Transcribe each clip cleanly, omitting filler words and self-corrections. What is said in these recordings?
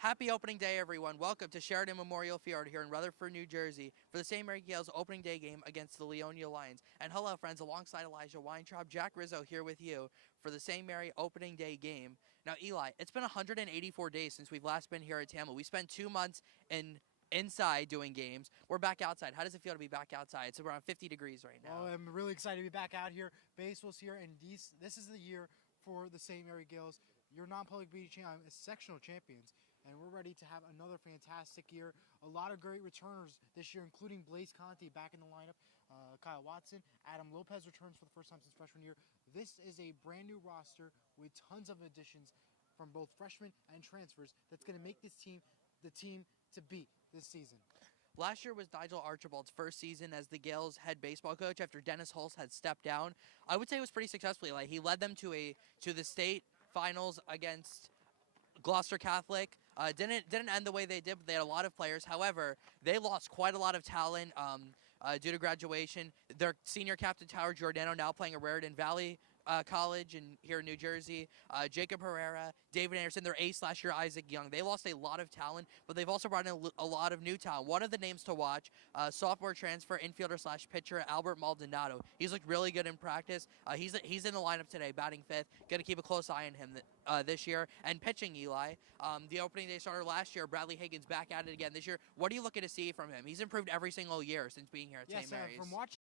Happy opening day, everyone. Welcome to Sheridan Memorial Field here in Rutherford, New Jersey for the St. Mary Gaels opening day game against the Leonia Lions. And hello, friends, alongside Elijah Weintraub, Jack Rizzo here with you for the St. Mary opening day game. Now, Eli, it's been 184 days since we've last been here at Tamil. We spent 2 months inside doing games. We're back outside. How does it feel to be back outside? It's around 50 degrees right now. Well, I'm really excited to be back out here. Baseball's here, and this is the year for the St. Mary Gaels. Your non-public sectional champions, and we're ready to have another fantastic year. A lot of great returners this year, including Blaze Conte back in the lineup, Kyle Watson, Adam Lopez returns for the first time since freshman year. This is a brand new roster with tons of additions from both freshmen and transfers that's going to make this team the team to beat this season. Last year was Nigel Archibald's first season as the Gaels head baseball coach after Dennis Hulse had stepped down. I would say it was pretty successfully. Like, he led them to the state finals against Gloucester Catholic. Didn't end the way they did, but they had a lot of players. However, they lost quite a lot of talent due to graduation. Their senior captain, Tower Giordano, now playing at Raritan Valley College here in New Jersey. Jacob Herrera, David Anderson, their ace last year, Isaac Young. They lost a lot of talent, but they've also brought in a lot of new talent. One of the names to watch, sophomore transfer infielder slash pitcher Albert Maldonado. He's looked really good in practice. He's in the lineup today, batting fifth. Going to keep a close eye on him this year. And pitching, Eli. The opening day starter last year, Bradley Higgins, back at it again this year. What are you looking to see from him? He's improved every single year since being here at St. Mary's. From watching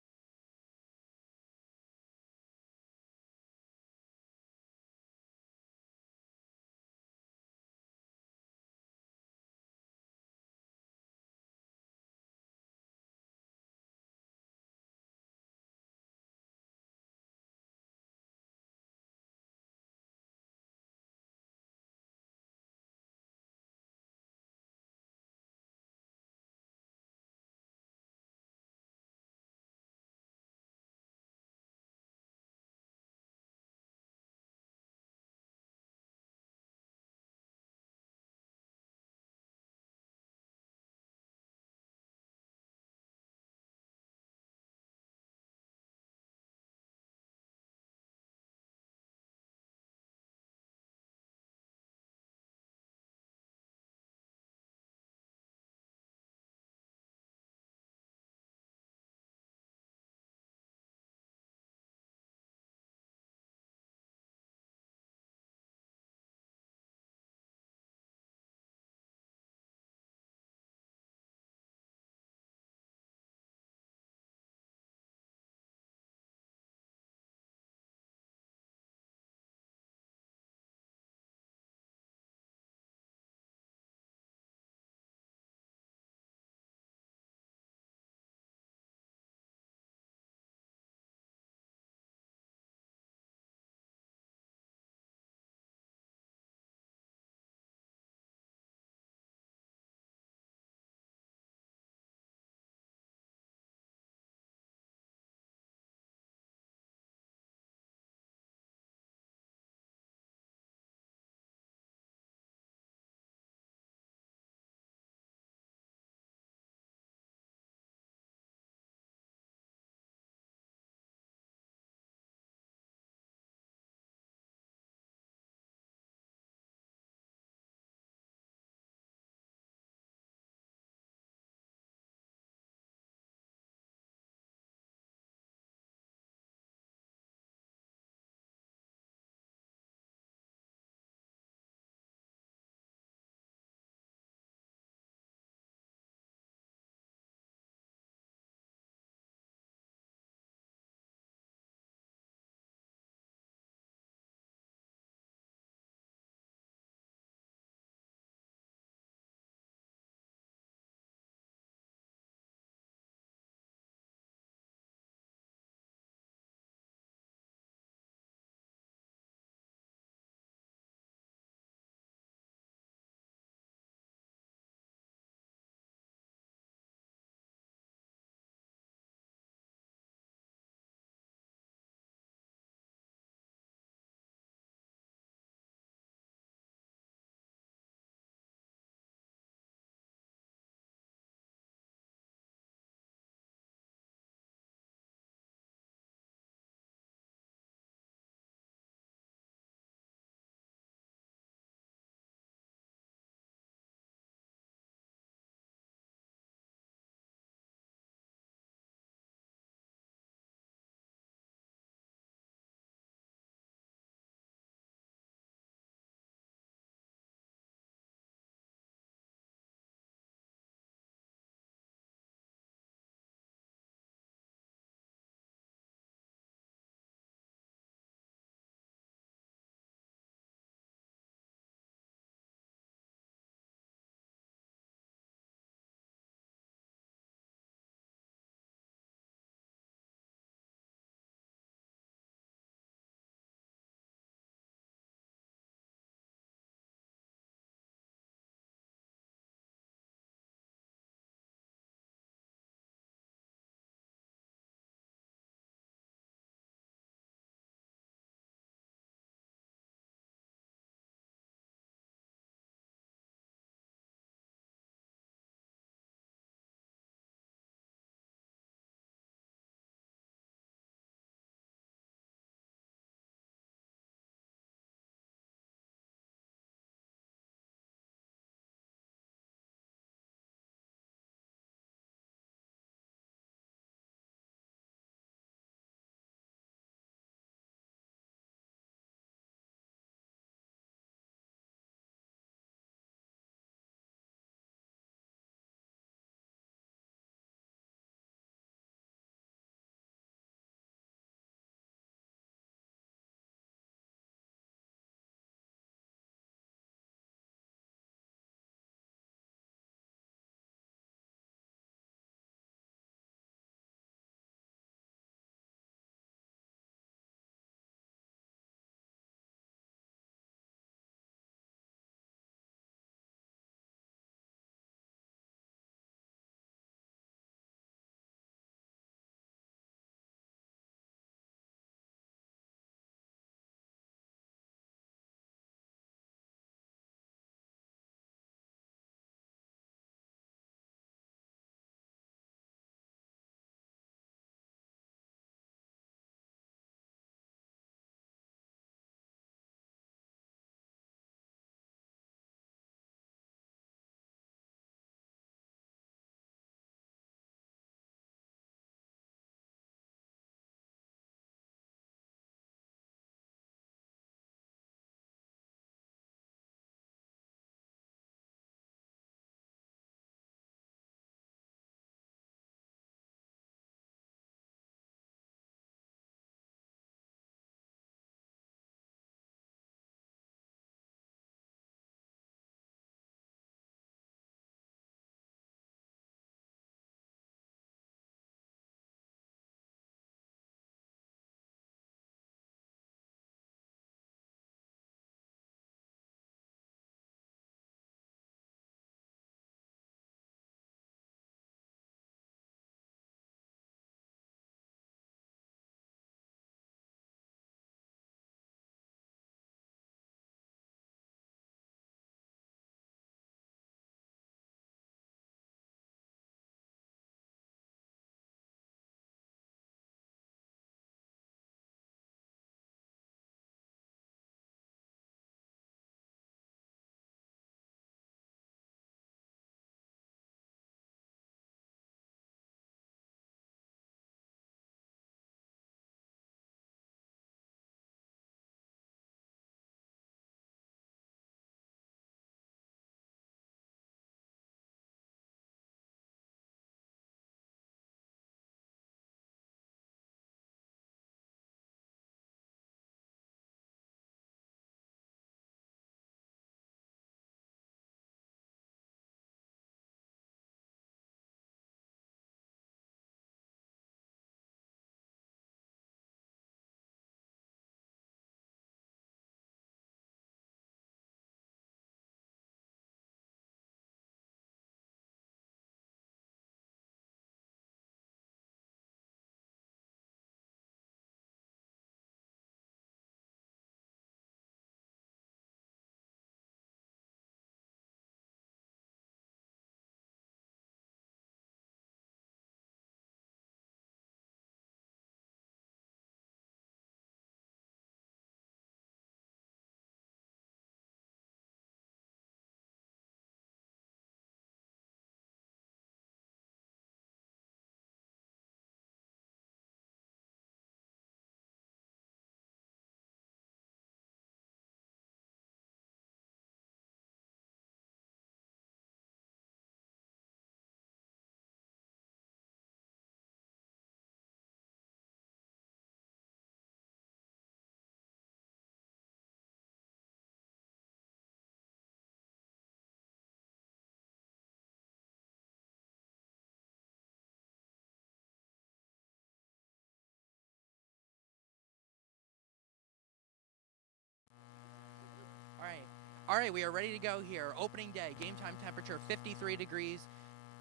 All right, we are ready to go here. Opening day, game time temperature 53 degrees,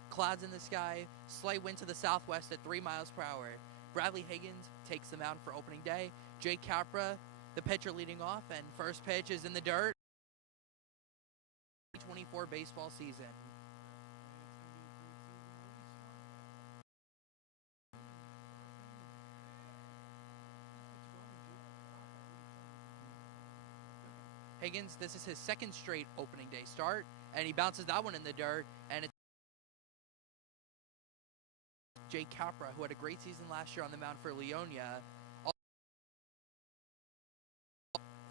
clouds in the sky, slight wind to the southwest at 3 miles per hour. Bradley Higgins takes the mound for opening day. Jake Capra, the pitcher, leading off, and first pitch is in the dirt. 2024 baseball season. Higgins, this is his second straight opening day start, and he bounces that one in the dirt, and it's Jake Capra, who had a great season last year on the mound for Leonia.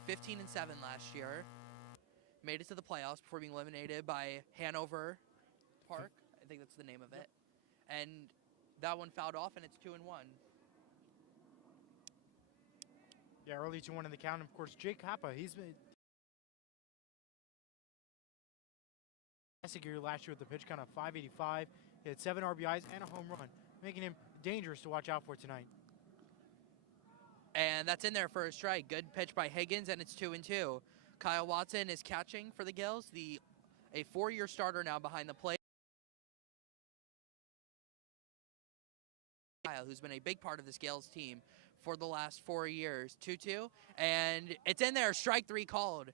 15-7 last year. Made it to the playoffs before being eliminated by Hanover Park. I think that's the name of it. And that one fouled off, and it's 2-1. Yeah, early 2-1 in the count. Of course, Jake Kappa, he's been fantastic year last year with the pitch count of 585. He had 7 RBIs and a home run, making him dangerous to watch out for tonight. And that's in there for a strike. Good pitch by Higgins, and it's 2-2. Kyle Watson is catching for the Gaels, a 4-year starter now behind the plate. Kyle, who's been a big part of this Gaels team for the last 4 years. 2-2, and it's in there. Strike 3 called.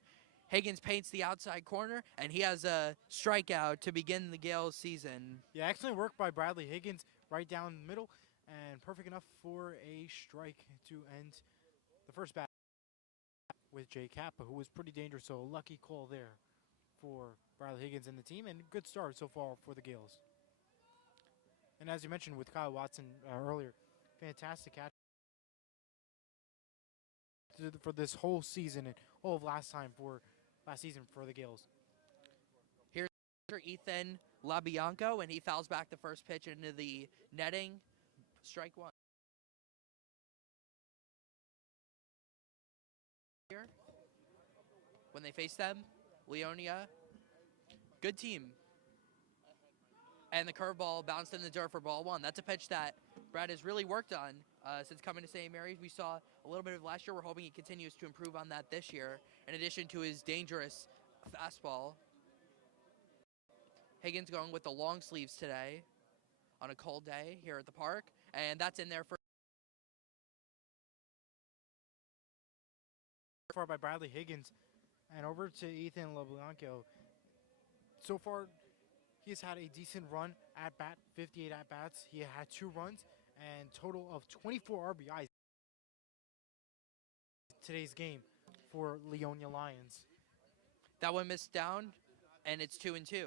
Higgins paints the outside corner, and he has a strikeout to begin the Gaels season. Yeah, excellent work by Bradley Higgins right down the middle, and perfect enough for a strike to end the first bat with Jay Kappa, who was pretty dangerous, so a lucky call there for Bradley Higgins and the team, and a good start so far for the Gaels. And as you mentioned with Kyle Watson earlier, fantastic catch for this whole season and all of last season for the Gaels. Here's Ethan LaBianco, and he fouls back the first pitch into the netting. Strike 1. Here, when they face them, Leonia, good team. And the curveball bounced in the dirt for ball 1. That's a pitch that Brad has really worked on since coming to St. Mary's. We saw a little bit of last year. We're hoping he continues to improve on that this year, in addition to his dangerous fastball. Higgins going with the long sleeves today on a cold day here at the park, and that's in there for Far by Bradley Higgins, and over to Ethan LeBlanco. So far, he's had a decent run at bat, 58 at bats. He had 2 runs and total of 24 RBIs today's game for Leonia Lions. that one missed down, and it's 2-2.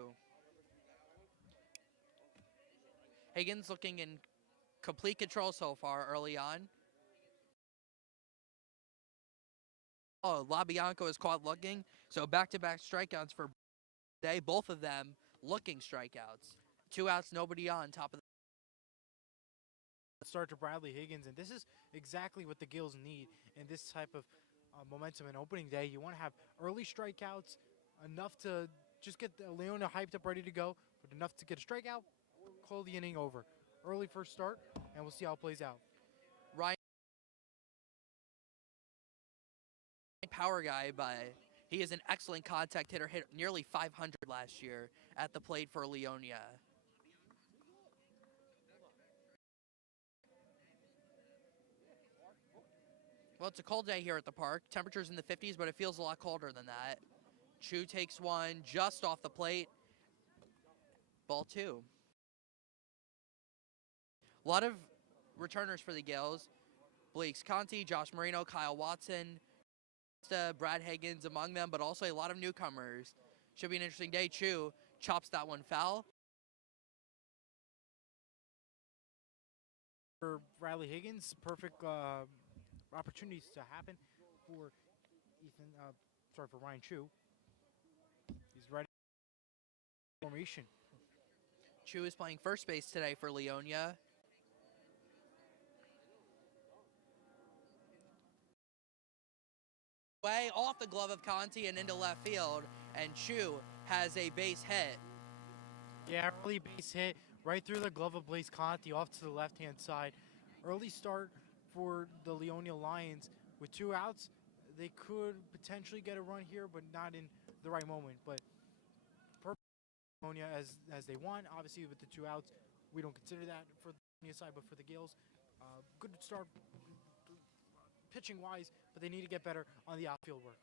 Higgins looking in complete control so far early on. Oh, LaBianco is caught looking, so back-to-back strikeouts for day. Both of them looking strikeouts. 2 outs, nobody on, top of the Start to Bradley Higgins, and this is exactly what the Gaels need in this type of momentum and opening day. You want to have early strikeouts, enough to just get the Leona hyped up, ready to go, but enough to get a strikeout, call the inning over. Early first start, and we'll see how it plays out. Ryan, power guy, but he is an excellent contact hitter, hit nearly 500 last year at the plate for Leonia. Well, it's a cold day here at the park. Temperatures in the 50s, but it feels a lot colder than that. Chu takes one just off the plate. Ball 2. A lot of returners for the Gaels. Blake Conti, Josh Marino, Kyle Watson, Brad Higgins among them, but also a lot of newcomers. Should be an interesting day. Chu chops that one foul. For Bradley Higgins, perfect opportunities to happen for for Ryan Chu. He's ready for formation. Chu is playing first base today for Leonia. Way off the glove of Conti and into left field, and Chu has a base hit. Yeah, early base hit right through the glove of Blaze Conti off to the left-hand side. Early start for the Leonia Lions with 2 outs. They could potentially get a run here, but not in the right moment. But Leonia as they want. Obviously, with the 2 outs, we don't consider that for the Leonia side, but for the Gaels, good start pitching wise, but they need to get better on the outfield work.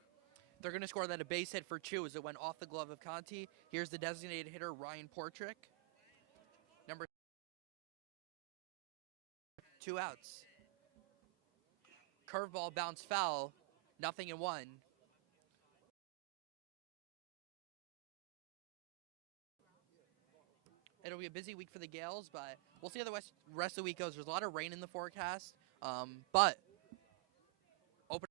They're going to score that a base hit for Chu as it went off the glove of Conti. Here's the designated hitter, Ryan Portrick. Number 2 outs. Curveball bounced foul, 0-1. It'll be a busy week for the Gaels, but we'll see how the rest of the week goes. There's a lot of rain in the forecast, but open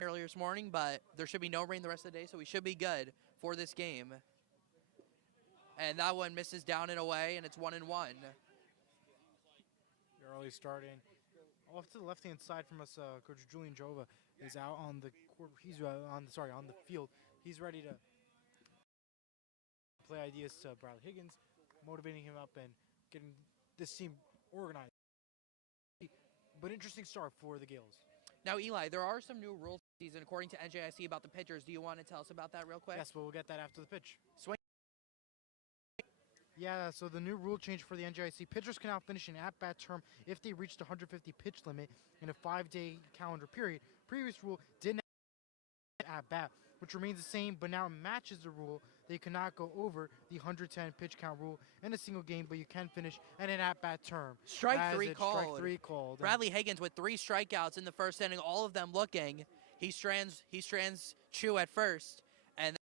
earlier this morning, but there should be no rain the rest of the day, so we should be good for this game. And that one misses down and away, and it's 1-1. The early start in. Off to the left-hand side from us, Coach Julian Jova is out on the court. He's on the field. He's ready to play ideas to Bradley Higgins, motivating him up and getting this team organized. But interesting start for the Gaels. Now, Eli, there are some new rules this season according to NJIC about the pitchers. Do you want to tell us about that real quick? Yes, but we'll get that after the pitch. Swing. Yeah, so the new rule change for the NJIC, pitchers can now finish an at-bat term if they reach the 150 pitch limit in a 5-day calendar period. Previous rule didn't at-bat, which remains the same, but now matches the rule. They cannot go over the 110 pitch count rule in a single game, but you can finish at an at-bat term. Strike three called. Bradley Higgins with 3 strikeouts in the first inning, all of them looking. He strands Chu at first, and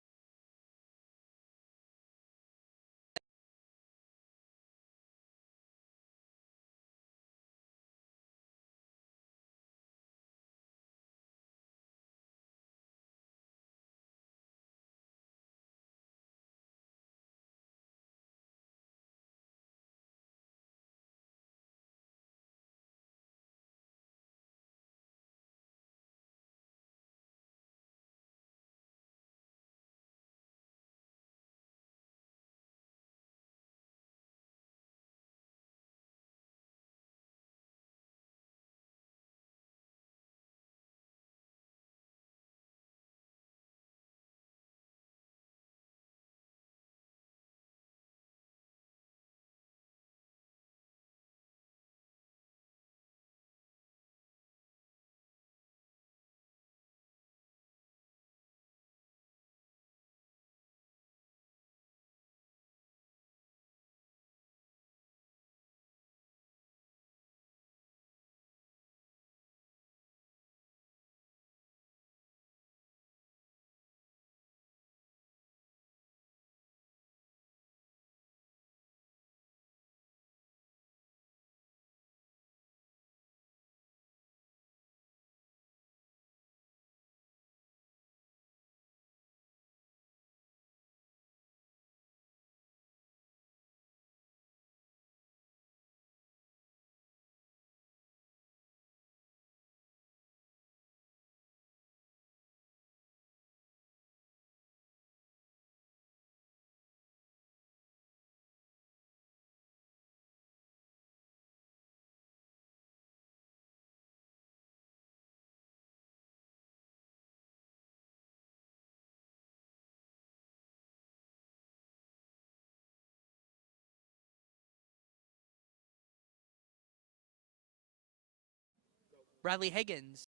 Bradley Higgins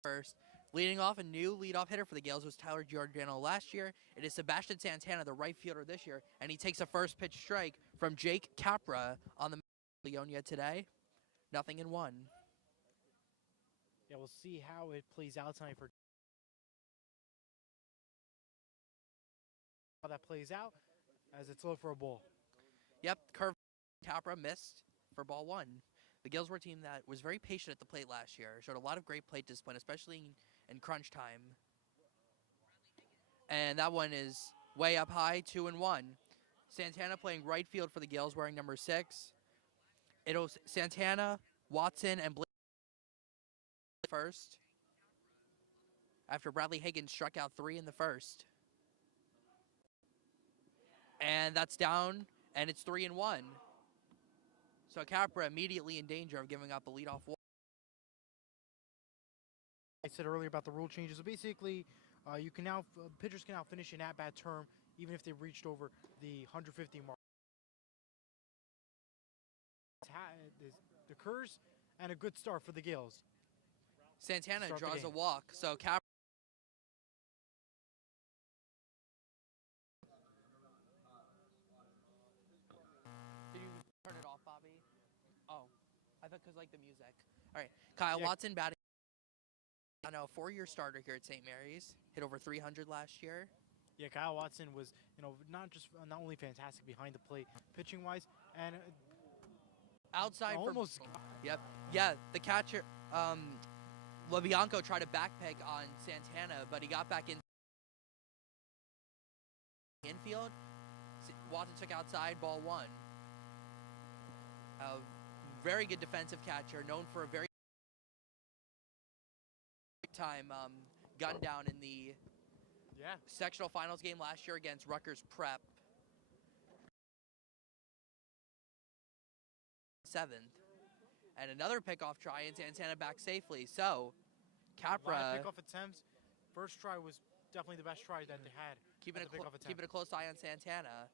first. Leading off, a new leadoff hitter for the Gaels was Tyler Giordano last year. It is Sebastian Santana, the right fielder this year, and he takes a first pitch strike from Jake Capra on the Leonia today. 0-1. Yeah, we'll see how it plays out tonight for how that plays out as it's low for a ball. Yep, curve Capra missed for ball 1. The Gaels were a team that was very patient at the plate last year, showed a lot of great plate discipline, especially in crunch time. And that one is way up high, 2-1. Santana playing right field for the Gaels, wearing number 6. It'll Santana, Watson, and Blake first. After Bradley Higgins struck out 3 in the first. And that's down, and it's 3-1. So Capra immediately in danger of giving up a leadoff walk. said earlier about the rule changes. So basically, you can now pitchers can now finish an at-bat term even if they've reached over the 150 mark. It occurs, and a good start for the Gaels. Santana Start the draws a game. walk, so Cap. Did you turn it off, Bobby? Oh, I thought because like the music. All right, Kyle Yeah. Watson batting. I know, 4-year starter here at St. Mary's. Hit over 300 last year. Yeah, Kyle Watson was, not only fantastic behind the plate, pitching wise, and Outside almost. Yep. Yeah, the catcher, LeBianco tried to backpeg on Santana, but he got back in infield. Watson took outside, ball 1. A very good defensive catcher, known for a very time gun down in the sectional finals game last year against Rutgers Prep. 7th. And another pickoff try, and Santana back safely. So, Capra. A lot of pickoff attempts. First try was definitely the best try that they had. Keeping a close eye on Santana.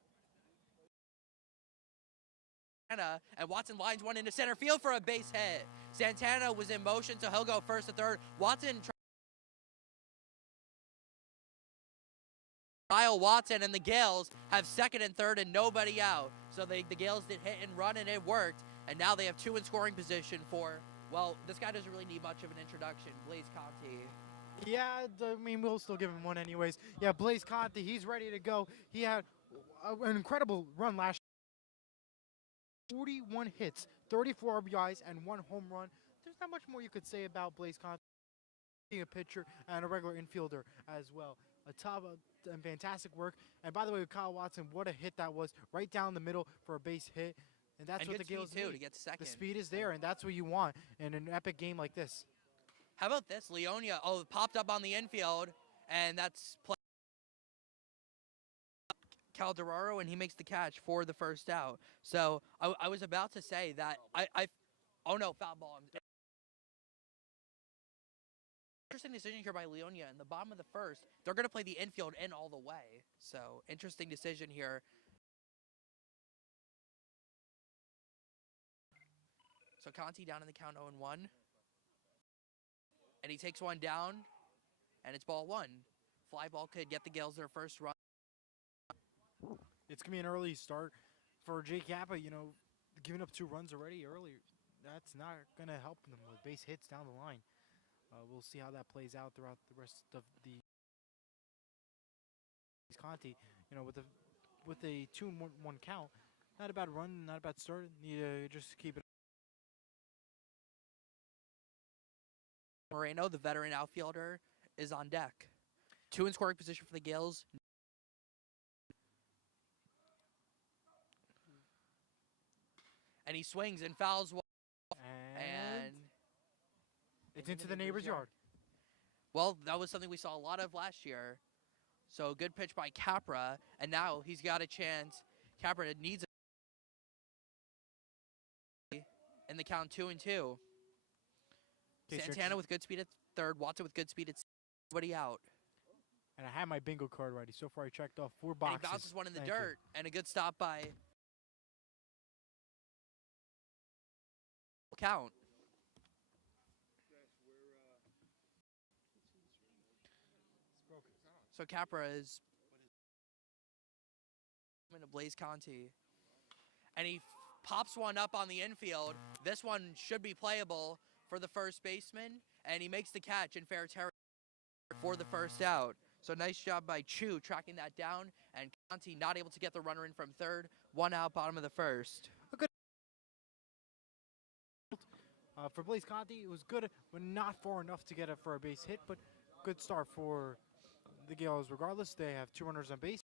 And Watson lines one into center field for a base hit. Santana was in motion, so he'll go first to third. Watson. Kyle Watson and the Gaels have second and third and nobody out. So the Gaels did hit and run, and it worked. And now they have 2 in scoring position for, well, this guy doesn't really need much of an introduction, Blaise Conti. Yeah, I mean, we'll still give him one anyways. Yeah, Blaise Conti, he's ready to go. He had an incredible run last year. 41 hits, 34 RBIs, and 1 home run. There's not much more you could say about Blaise Conti, being a pitcher and a regular infielder as well. A top and fantastic work. And by the way, with Kyle Watson, what a hit that was, right down the middle for a base hit. And that's what the Gaels need. To get second. The speed is there, and that's what you want in an epic game like this. How about this? Leonia, popped up on the infield, and that's Calderaro, and he makes the catch for the first out. So I was about to say that oh no, foul ball. Interesting decision here by Leonia. In the bottom of the first, they're going to play the infield in all the way. So interesting decision here. So Conti down in the count 0-1. And he takes one down, and it's ball 1. Fly ball could get the Gaels their first run. It's going to be an early start for Jake Kappa. Giving up 2 runs already early, that's not going to help them with base hits down the line. We'll see how that plays out throughout the rest of the Conti. With a 2-1 count, not a bad run, not a bad start. Need to just keep it. Moreno, the veteran outfielder, is on deck. 2 in scoring position for the Gaels. And he swings and fouls one. And it's into the neighbor's yard. Well, that was something we saw a lot of last year. So good pitch by Capra, and now he's got a chance. Capra needs in the count 2-2. Santana with good speed at third. Watson with good speed at somebody out. And I had my bingo card ready. So far I checked off 4 boxes. And he bounces one in the dirt. And a good stop by count. So Capra is into Blaise Conti. And he pops one up on the infield. This one should be playable for the first baseman. And he makes the catch in fair territory for the first out. So nice job by Chu tracking that down. And Conti not able to get the runner in from third. 1 out, bottom of the first. For Blaise Conti, it was good, but not far enough to get it for a base hit. But good start for the Gaels regardless. They have 2 runners on base.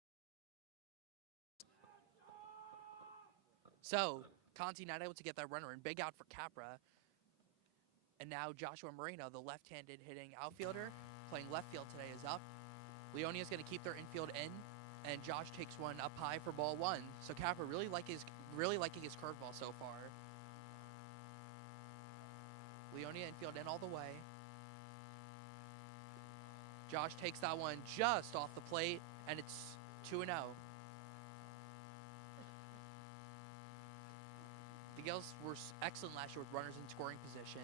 So Conti not able to get that runner in. Big out for Capra. And now Joshua Moreno, the left-handed hitting outfielder, playing left field today, is up. Leonia is going to keep their infield in, and Josh takes one up high for ball 1. So Capra really liking his curveball so far. Leonia infield in all the way. Josh takes that one just off the plate, and it's 2-0. The Gaels were excellent last year with runners in scoring position.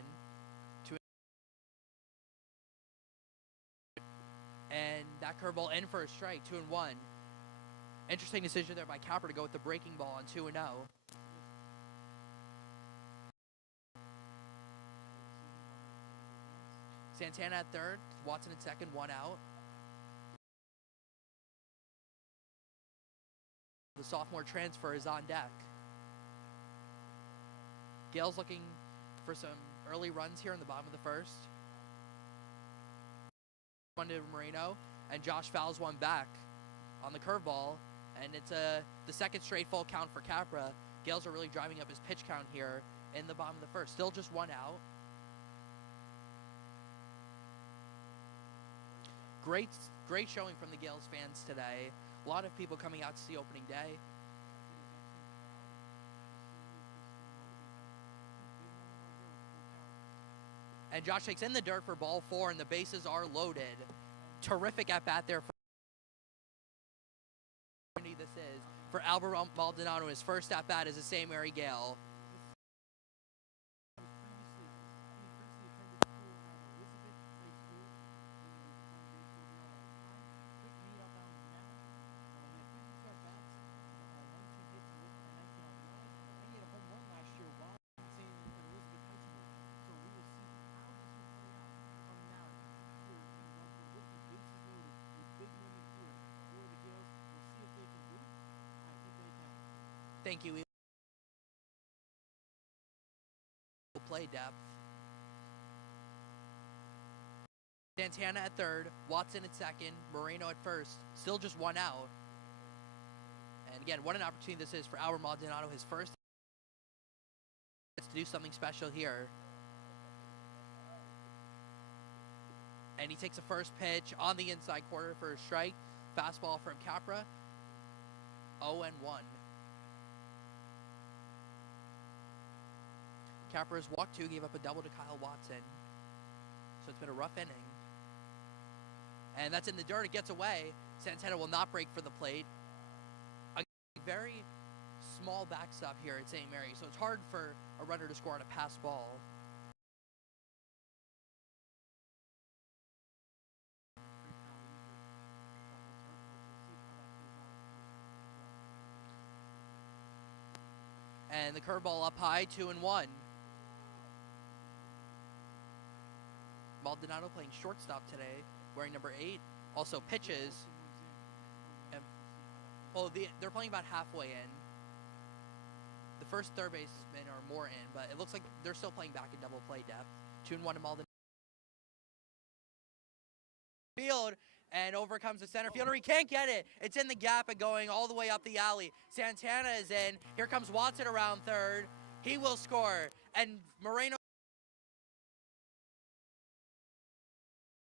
And that curveball in for a strike, 2-1. Interesting decision there by Capper to go with the breaking ball on 2-0. Santana at third, Watson at second, 1 out. The sophomore transfer is on deck. Gaels looking for some early runs here in the bottom of the first. One to Moreno, and Josh fouls one back on the curveball, and it's the second straight full count for Capra. Gaels are really driving up his pitch count here in the bottom of the first. Still just 1 out. Great showing from the Gaels fans today. A lot of people coming out to see opening day. And Josh takes in the dirt for ball 4, and the bases are loaded. Terrific at bat there. This is for Albert Maldonado. His first at bat as a St. Mary Gael. Thank you. Play depth. Santana at third, Watson at second, Moreno at first. Still just 1 out. And again, what an opportunity this is for Albert Maldonado. His first to do something special here. And he takes the first pitch on the inside corner for a strike. Fastball from Capra. 0-1. Capra's walked 2, gave up a double to Kyle Watson. So it's been a rough inning. And that's in the dirt. It gets away. Santana will not break for the plate. A very small backstop here at St. Mary, so it's hard for a runner to score on a pass ball. And the curveball up high, 2-1. Maldonado playing shortstop today, wearing number 8. Also pitches. And, well, they're playing about halfway in. The first third basemen are more in, but it looks like they're still playing back in double play depth. 2-1 to Maldonado. Field, and over comes the center fielder. He can't get it. It's in the gap and going all the way up the alley. Santana is in. Here comes Watson around third. He will score. And Moreno.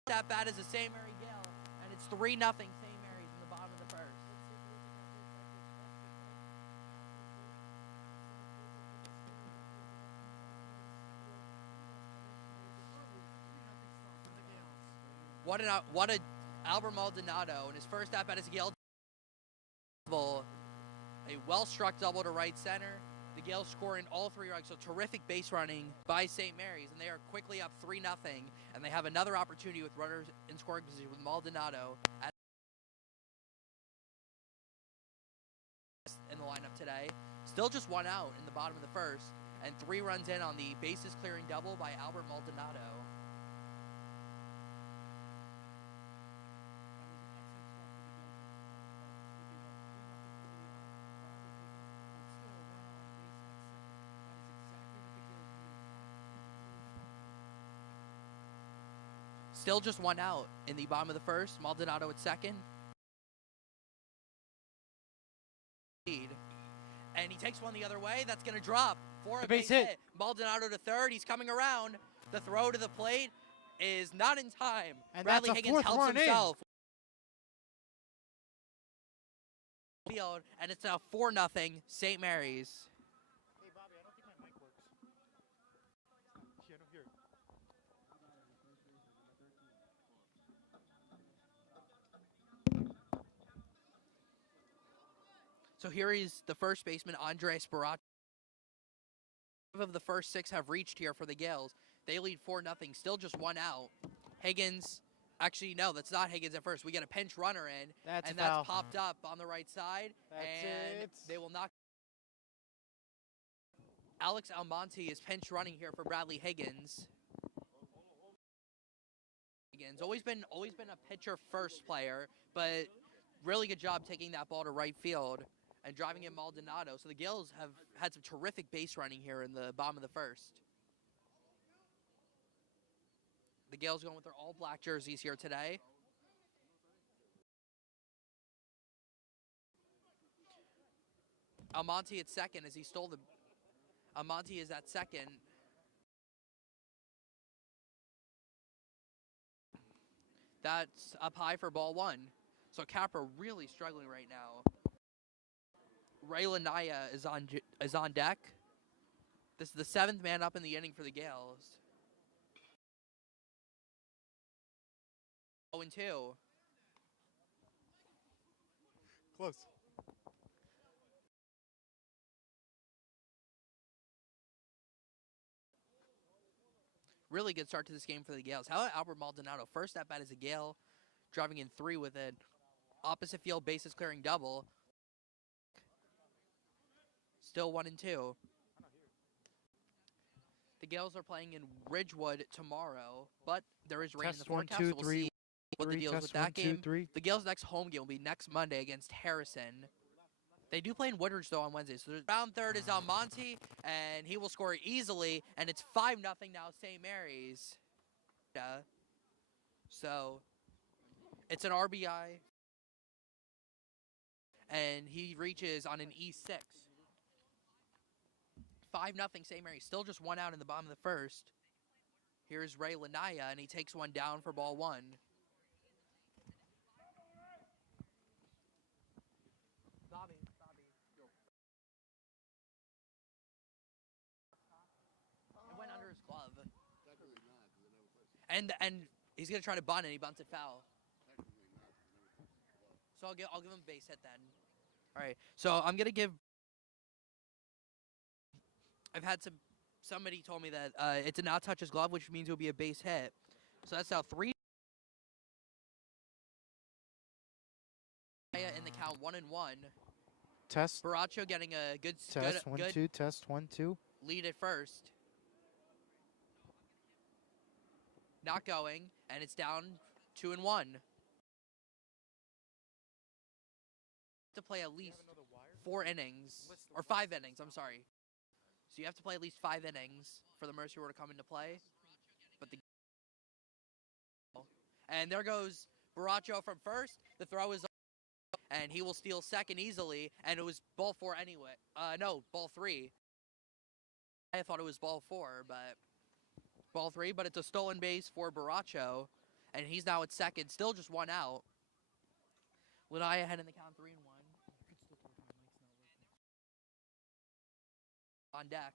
That bat is the St. Mary Gael, and it's 3-0 St. Mary's in the bottom of the first. What a Albert Maldonado in his first at bat as a Gael. A well-struck double to right center. The Gaels scoring all 3 runs, so terrific base running by St. Mary's, and they are quickly up 3-0, and they have another opportunity with runners in scoring position with Maldonado in the lineup today. Still just 1 out in the bottom of the first, and 3 runs in on the bases clearing double by Albert Maldonado. Still just 1 out in the bottom of the first. Maldonado at second. And he takes one the other way. That's going to drop for a base hit. Maldonado to third. He's coming around. The throw to the plate is not in time. And Bradley that's a Higgins fourth helps run himself. Field, and it's now 4-0 St. Mary's. Hey, Bobby, I don't think my mic works. Yeah, I don't hear it. So here is the first baseman, Andres Baracho. 5 of the first 6 have reached here for the Gaels. They lead 4-0, still just 1 out. Higgins, actually no, that's not Higgins at first. We get a pinch runner in, That's and a foul. that's popped up on the right side. That's and it. They will not. Alex Almonte is pinch running here for Bradley Higgins. Higgins always been a pitcher first player, but really good job taking that ball to right field and driving in Maldonado. So the Gaels have had some terrific base running here in the bottom of the first. The Gaels going with their all black jerseys here today. Almonte at second as he stole the. Almonte is at second. That's up high for ball 1. So Capra really struggling right now. Leonia is on deck. This is the 7th man up in the inning for the Gaels. 0-2. Close. Really good start to this game for the Gaels. How about Albert Maldonado? First at bat is a Gale, driving in 3 with an opposite field bases clearing double. Still 1-2. The Gaels are playing in Ridgewood tomorrow, but there is rain in the forecast. So we'll see what the deal is with that game. The Gaels' next home game will be next Monday against Harrison. They do play in Woodridge, though, on Wednesday. So round third is Almonte, and he will score easily, and it's 5-0 now, St. Mary's. Yeah. So it's an RBI, and he reaches on an E6. 5-0 St. Mary's, still just 1 out in the bottom of the first. Here's Ray Lanaya, and he takes one down for ball 1. It went under his glove. And he's gonna try to bunt, and he bunts it foul. So I'll give him a base hit then. All right. So I'm gonna give. I've had somebody told me that it's a not touch his glove, which means it'll be a base hit. So that's now 3. In the count, 1-1. Test. Baracho getting a good Test. 1 2. Test 1 2. Lead at first. Not going, and it's down 2-1. To play at least 4 innings or 5 innings. I'm sorry. So you have to play at least 5 innings for the Mercy Rule to come into play. But and there goes Baracho from first. The throw is and he will steal second easily. And it was ball 4 anyway. No, ball 3. I thought it was ball 4, but ball 3. But it's a stolen base for Baracho, and he's now at second, still just 1 out. Lanaya ahead in the count 3-1. On deck.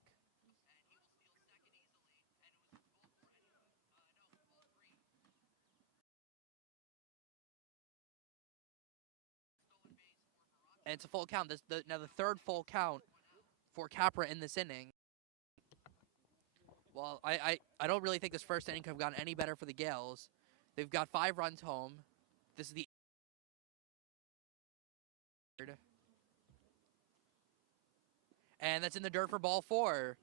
And it's a full count. Now the third full count for Capra in this inning. Well, I don't really think this first inning could have gotten any better for the Gaels. They've got 5 runs home. This is the third. And that's in the dirt for ball 4.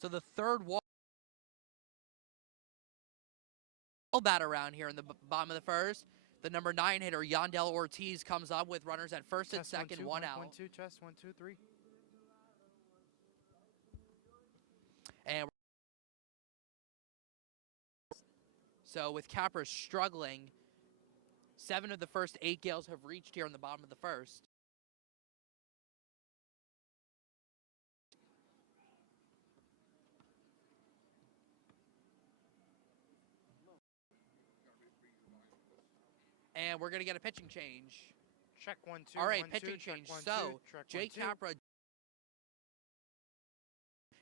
So the third wall bat around here in the bottom of the first. The number 9 hitter, Yandel Ortiz, comes up with runners at first and second, 1 out. 1 2. Test 1 2 3. And so with Capra struggling, 7 of the first 8 Gaels have reached here in the bottom of the first. And we're going to get a pitching change. Check 1 2. All right, 1, pitching 2, check change. 1, So, 2, check Jake 1 2. Capra,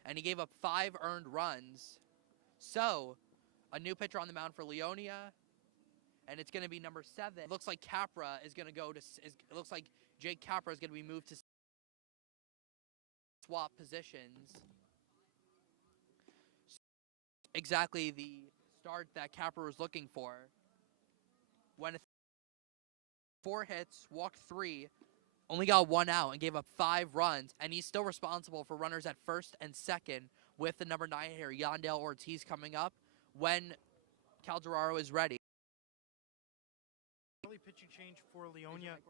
and he gave up 5 earned runs. So, a new pitcher on the mound for Leonia, and it's going to be number 7. It looks like Capra is going to go to. It looks like Jake Capra is going to be moved to swap positions. Exactly the start that Capra was looking for. When 4 hits, walked 3, only got 1 out, and gave up 5 runs, and he's still responsible for runners at first and second with the number 9 hitter, Yandel Ortiz, coming up when Calderaro is ready. Early pitching change for Leonia.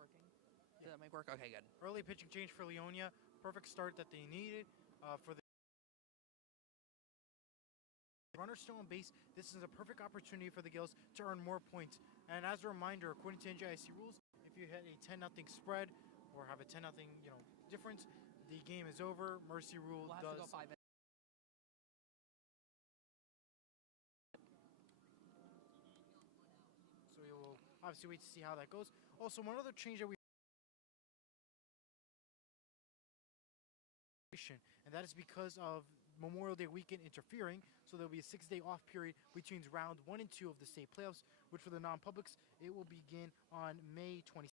Does that mic work? Okay, good. Early pitching change for Leonia. Perfect start that they needed for the runners still on base. This is a perfect opportunity for the Gaels to earn more points. And as a reminder, according to NJIC rules, if you hit a 10-0 spread or have a 10-0 difference, the game is over. Mercy rule We'll have does. to go 5 minutes. So you'll obviously wait to see how that goes. Also, one other change that we and that is because of Memorial Day weekend interfering, so there'll be a 6-day off period between round 1 and 2 of the state playoffs, which for the non-publics, it will begin on May 20th,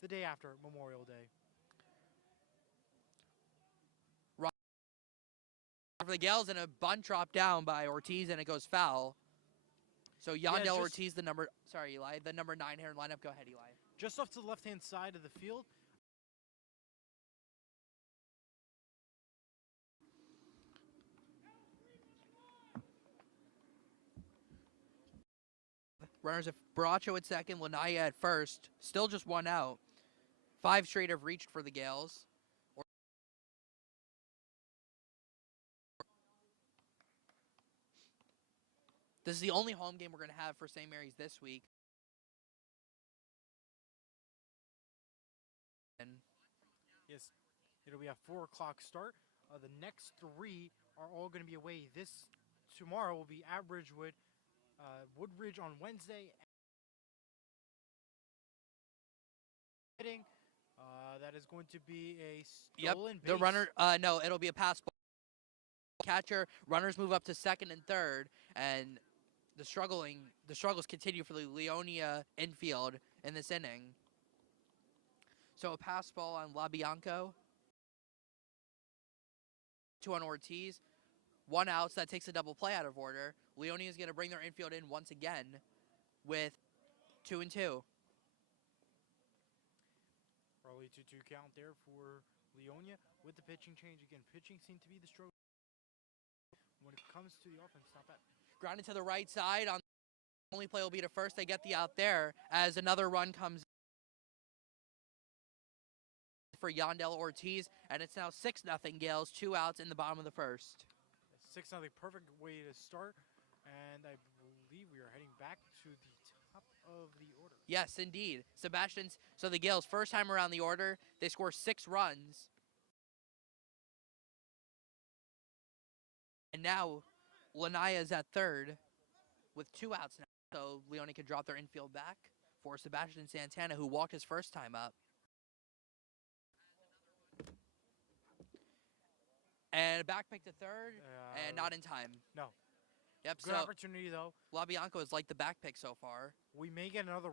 the day after Memorial Day. For the Gaels, and a bunt drop down by Ortiz, and it goes foul. So Yandel Ortiz, the number 9 hitter in lineup. Go ahead, Eli. Just off to the left-hand side of the field. Runners at Baracho at second, Leonia at first. Still just 1 out. 5 straight have reached for the Gaels. This is the only home game we're going to have for St. Mary's this week. And yes, it'll be a 4 o'clock start. The next 3 are all going to be away. Tomorrow will be at Ridgewood, Woodbridge on Wednesday. That is going to be a stolen base. The runner, no, it'll be a pass ball. Catcher, runners move up to second and third, and the struggles continue for the Leonia infield in this inning. So a pass ball on LaBianco. 2 on Ortiz. 1 out, so that takes a double play out of order. Leonia is going to bring their infield in once again with 2 and 2. Early 2-2 count there for Leonia with the pitching change. Again, pitching seemed to be the struggle. When it comes to the offense, not bad. Grounded to the right side. On the only play will be to first. They get the out there as another run comes for Yandel Ortiz, and it's now 6-0 Gaels, 2 outs in the bottom of the first. 6-0, perfect way to start, and I believe we are heading back to the top of the order. Yes, indeed. Sebastian's, so the Gaels, first time around the order, they score 6 runs. And now, Leonia is at third with 2 outs now, so Leonia can drop their infield back for Sebastian Santana, who walked his first time up. And a back pick to third, and not in time. No. Yep, Good opportunity, though. LaBianco is like the back pick so far. We may get another. I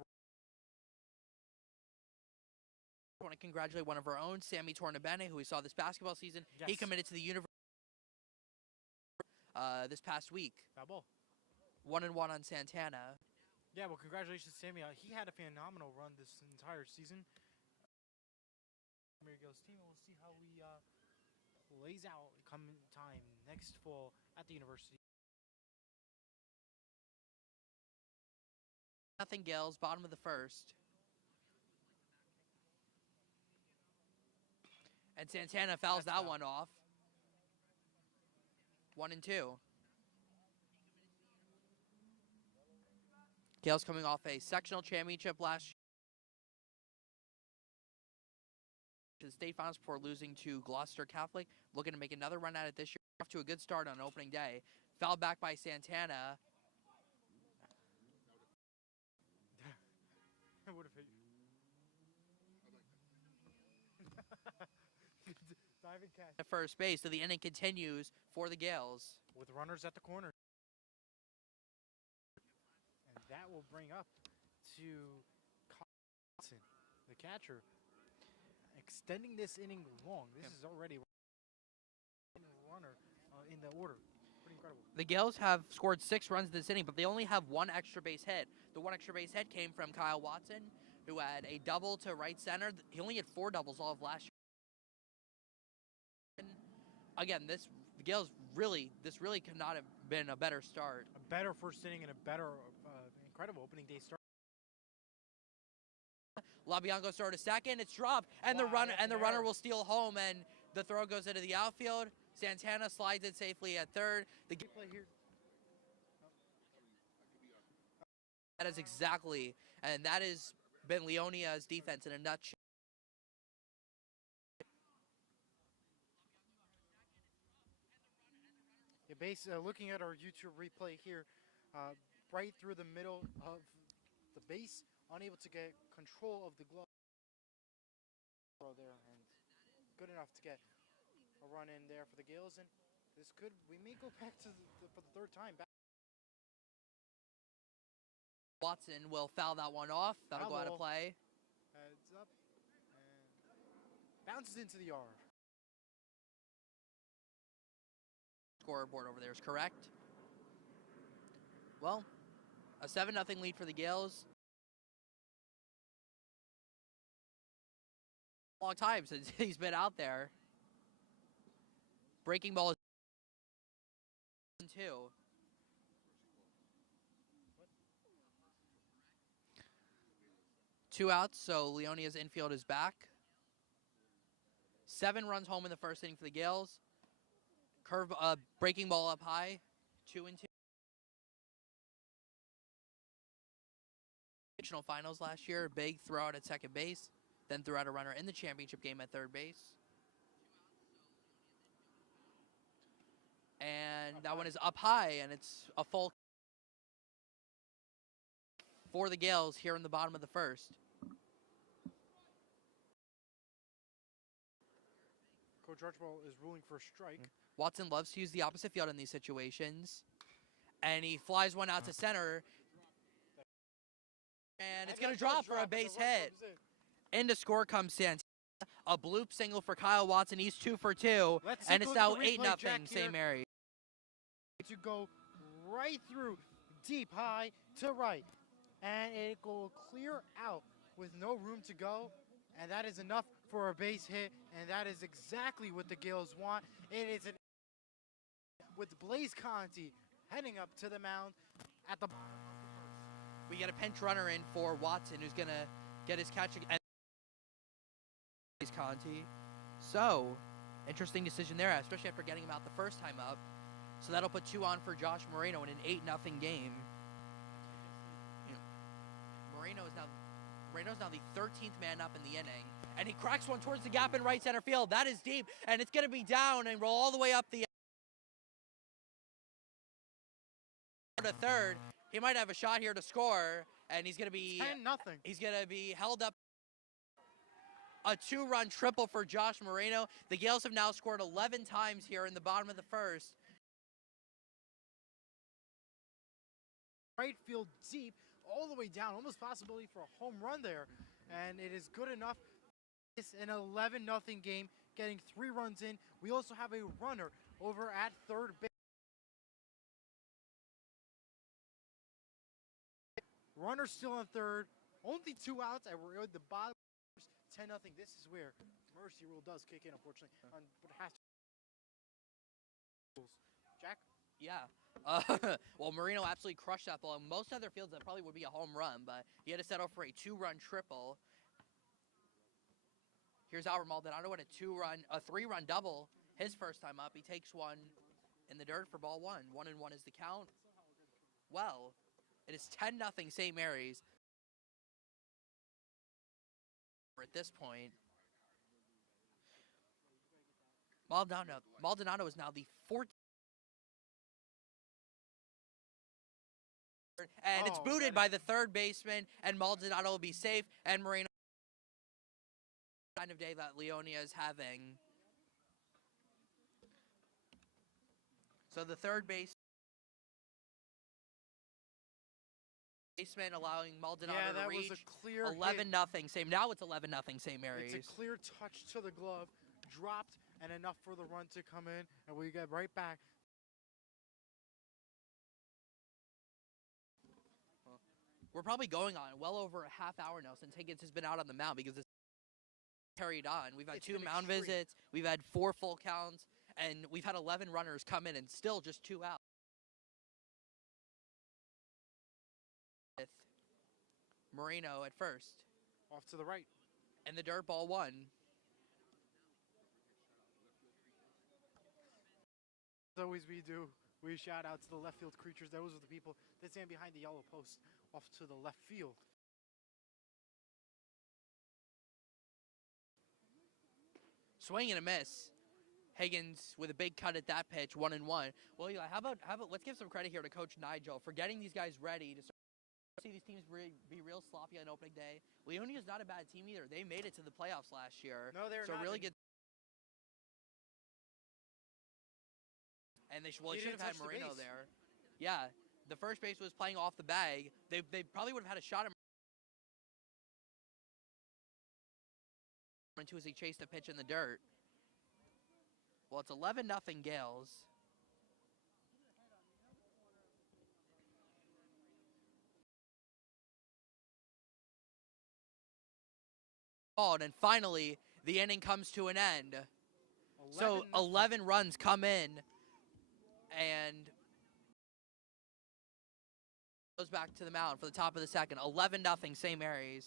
want to congratulate one of our own, Sammy Tornabene, who we saw this basketball season. Yes. He committed to the university this past week. That ball. 1-1 on Santana. Yeah, well, congratulations, Sammy. He had a phenomenal run this entire season. Mary Gaels team, we'll see how we lays out come time next fall at the university. Nothing Gaels, bottom of the first. And Santana fouls that one off. 1-2. Gaels coming off a sectional championship last year. To the state finals before losing to Gloucester Catholic. Looking to make another run at it this year. Off to a good start on opening day. Fouled back by Santana. I would have hit you. Diving catch. At first base, so the inning continues for the Gaels. With runners at the corner. And that will bring up to the catcher, extending this inning long. This is already runner in the order. Pretty incredible. The Gaels have scored 6 runs this inning, but they only have 1 extra base hit. The 1 extra base hit came from Kyle Watson, who had a double to right center. He only had 4 doubles all of last year. And again, this really could not have been a better start. A better first inning and a better, incredible opening day start. LaBianco's throw to second, it's dropped, and the runner will steal home, and the throw goes into the outfield. Santana slides it safely at third. The play here. That is exactly, and that has been Leonia's defense in a nutshell. Yeah, looking at our YouTube replay here, right through the middle of the base, unable to get control of the glove there, and good enough to get a run in there for the Gaels, and we may go back to for the third time. Watson will foul that one off. That'll go out of play. Heads up and bounces into the yard. Scoreboard over there is correct. Well, a 7-0 lead for the Gaels. Long time since he's been out there. Breaking ball is 2. Two outs, so Leonia's infield is back. 7 runs home in the first inning for the Gaels. Breaking ball up high, 2-2. National finals last year, big throw out at second base, then threw out a runner in the championship game at third base. And that one is up high, and it's a full for the Gaels here in the bottom of the first. Coach Archibald is ruling for a strike. Watson loves to use the opposite field in these situations. And he flies one out to center. And it's going to drop for a base hit. Into score comes Santana. A bloop single for Kyle Watson. He's 2 for 2. And it's now 8-0 St. Mary's. To go right through, deep, high, to right. And it will clear out with no room to go. And that is enough for a base hit. And that is exactly what the Gaels want. It is with Blaze Conti heading up to the mound at the... We get a pinch runner in for Watson, who's going to get his catch again. Blaze Conti. So, interesting decision there, especially after getting him out the first time up. So that'll put 2 on for Josh Moreno in an 8-0 game. Moreno's now the 13th man up in the inning. And he cracks one towards the gap in right center field. That is deep, and it's going to be down and roll all the way up the to third. He might have a shot here to score, and he's going to be 10-0. He's going to be held up. A 2-run triple for Josh Moreno. The Gaels have now scored 11 times here in the bottom of the first. Right field deep, all the way down, almost possibility for a home run there, and it is good enough. It's an 11-0 game, getting 3 runs in. We also have a runner over at third base. Runner still on third, only 2 outs, and we're at the bottom. 10-0. This is where mercy rule does kick in, unfortunately. But it has to. Jack? Yeah. Well, Moreno absolutely crushed that ball. In most other fields, that probably would be a home run, but he had to settle for a 2-run triple. Here's Albert Maldonado with a 3-run double. His first time up, he takes one in the dirt for ball 1. 1-1 is the count. Well, it is 10-0 St. Mary's. At this point, Maldonado is now the 14th. And it's booted by the third baseman, and Maldonado will be safe, and Moreno kind of day that Leonia is having. So the third base Basement allowing Maldonado Yeah, to that reach. was a clear 11 nothing. Same. Now it's 11 nothing. St. Mary's. It's a clear touch to the glove, dropped, and enough for the run to come in, and we get right back. We're probably going on well over a half hour now since Higgins has been out on the mound because it's carried on. We've had It's 2 been mound extreme. visits. We've had 4 full counts, and we've had 11 runners come in and still just 2 out. With Moreno at first, Off to the right. and the dirt ball 1. As always we do, we shout out to the left field creatures. Those are the people that stand behind the yellow post off to the left field. Swing and a miss. Higgins with a big cut at that pitch, 1-1. Well, Eli, how about let's give some credit here to Coach Nigel for getting these guys ready to see these teams be real sloppy on opening day. Leonia's not a bad team either. They made it to the playoffs last year. No, they're so not. really good. And they should have had Moreno there. Yeah, the first base was playing off the bag. They probably would have had a shot at Moreno as he chased a pitch in the dirt. Well, it's 11-0 Gaels. And finally, the inning comes to an end. So 11 runs come in, and goes back to the mound for the top of the second. 11-0 St. Mary's.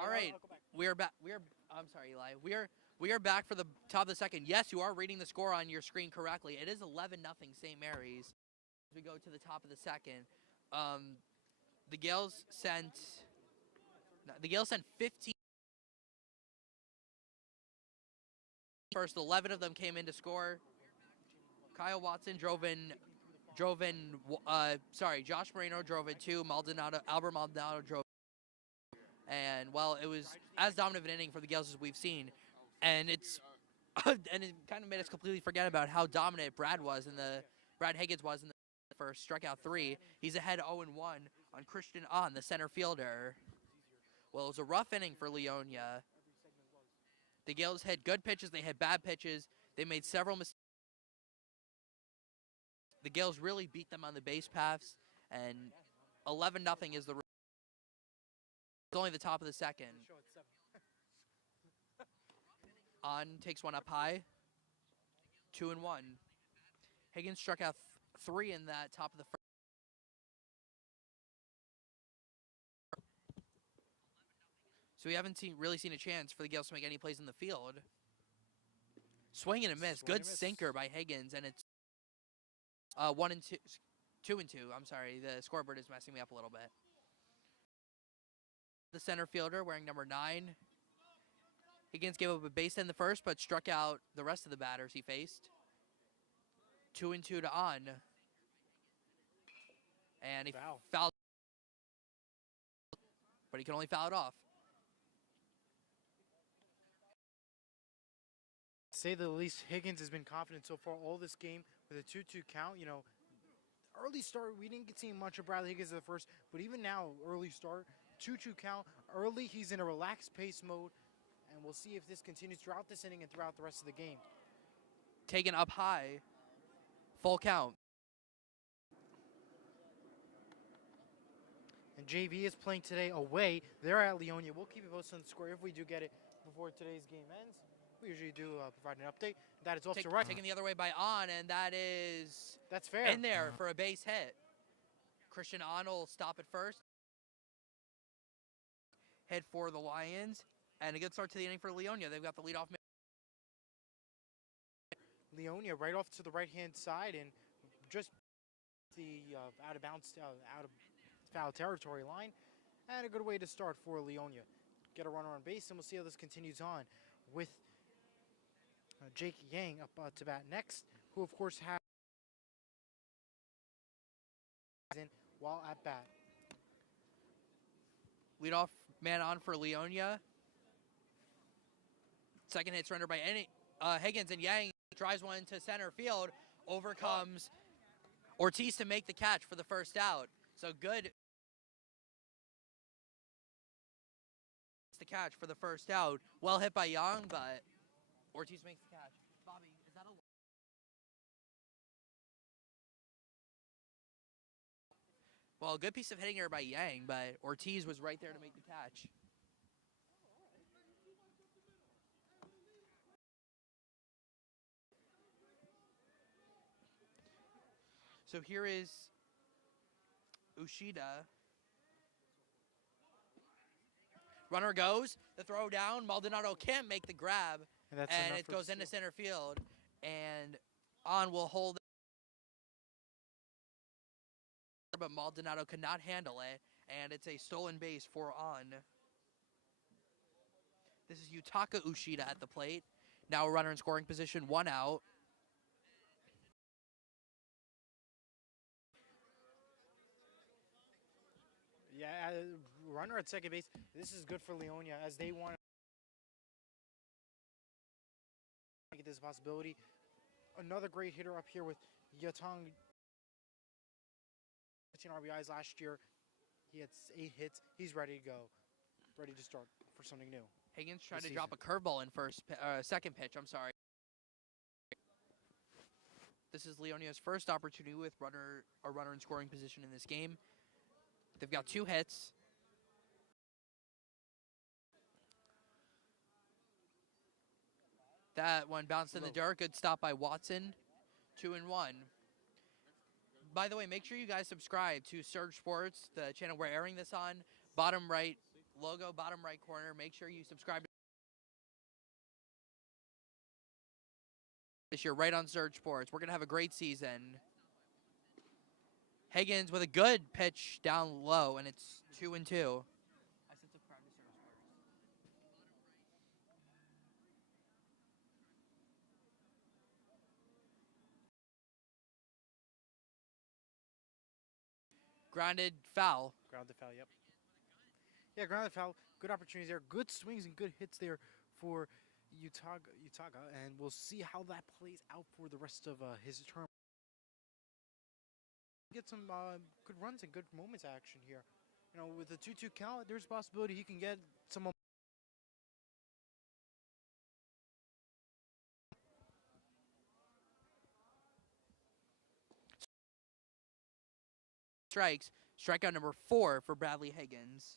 All right, we are back. I'm sorry, Eli. We are back for the top of the second. Yes, you are reading the score on your screen correctly. It is 11-0 St. Mary's. As we go to the top of the second, the Gaels sent 15. First, 11 of them came in to score. Kyle Watson drove in. Josh Moreno drove in 2. Albert Maldonado drove. And well, it was as dominant of an inning for the Gaels as we've seen, and it's and it kind of made us completely forget about how dominant Brad Higgins was in the first. Struck out 3. He's ahead 0-1 on Christian the center fielder. Well, it was a rough inning for Leonia. The Gaels had good pitches. They had bad pitches. They made several mistakes. The Gaels really beat them on the base paths, and 11-0 is the. It's only the top of the second. On takes one up high. 2-1. Higgins struck out 3 in that top of the first. So we haven't really seen a chance for the Gaels to make any plays in the field. Swing and a miss. Good sinker by Higgins, and it's 1-2. 2-2. I'm sorry, the scoreboard is messing me up a little bit. the center fielder wearing number 9. Higgins gave up a base hit in the first, but struck out the rest of the batters he faced. 2-2 to on. And he fouled, but he can only foul it off. To say the least, Higgins has been confident so far all this game with a 2-2 count. You know, early start, we didn't get seeing much of Bradley Higgins at the first, but even now, early start, 2-2 count. Early, he's in a relaxed pace mode, and we'll see if this continues throughout this inning and throughout the rest of the game. Taken up high, full count. And JV is playing today away. They're at Leonia. We'll keep you posted on the score if we do get it before today's game ends. We usually do provide an update. That is off to right. Taken the other way by On, and that's fair. In there for a base hit. Christian On will stop at first. Hit for the Lions, and a good start to the inning for Leonia. They've got the leadoff man. Leonia right off to the right-hand side, and just the out of foul territory line, and a good way to start for Leonia. Get a runner on base, and we'll see how this continues on with Jake Yang up to bat next, who of course has while at bat. Leadoff man on for Leonia. Second hit surrender by Higgins, and Yang drives one to center field. Overcomes Ortiz to make the catch for the first out. So good. The catch for the first out. Well hit by Yang, but Ortiz makes the catch. Bobby, is that a... Well, a good piece of hitting here by Yang, but Ortiz was right there to make the catch. So here is Ushida. Runner goes, the throw down. Maldonado can't make the grab, and it goes into center field. And On will hold it, but Maldonado could not handle it, and it's a stolen base for On. This is Yutaka Ushida at the plate. Now a runner in scoring position, 1 out. Yeah, runner at second base. This is good for Leonia as they want to get this possibility. Another great hitter up here with Yatong. 15 RBIs last year. He had 8 hits. He's ready to go. Ready to start for something new. Higgins tried to drop a curveball in second pitch. I'm sorry. This is Leonia's first opportunity with a runner in scoring position in this game. They've got 2 hits. That one bounced in the dirt. Good stop by Watson. 2-1. By the way, make sure you guys subscribe to Surge Sports, the channel we're airing this on. Bottom right logo, bottom right corner. Make sure you subscribe this year right on Surge Sports. We're going to have a great season. Higgins with a good pitch down low, and it's 2-2. I said subscribe to Surge Sports. Grounded foul. Grounded foul, yep. Yeah, grounded foul. Good opportunities there. Good swings and good hits there for Yutaga, and we'll see how that plays out for the rest of his term. Get some good runs and good moments action here. You know, with a 2-2 count, there's a possibility he can get some strikes. Strikeout number 4 for Bradley Higgins.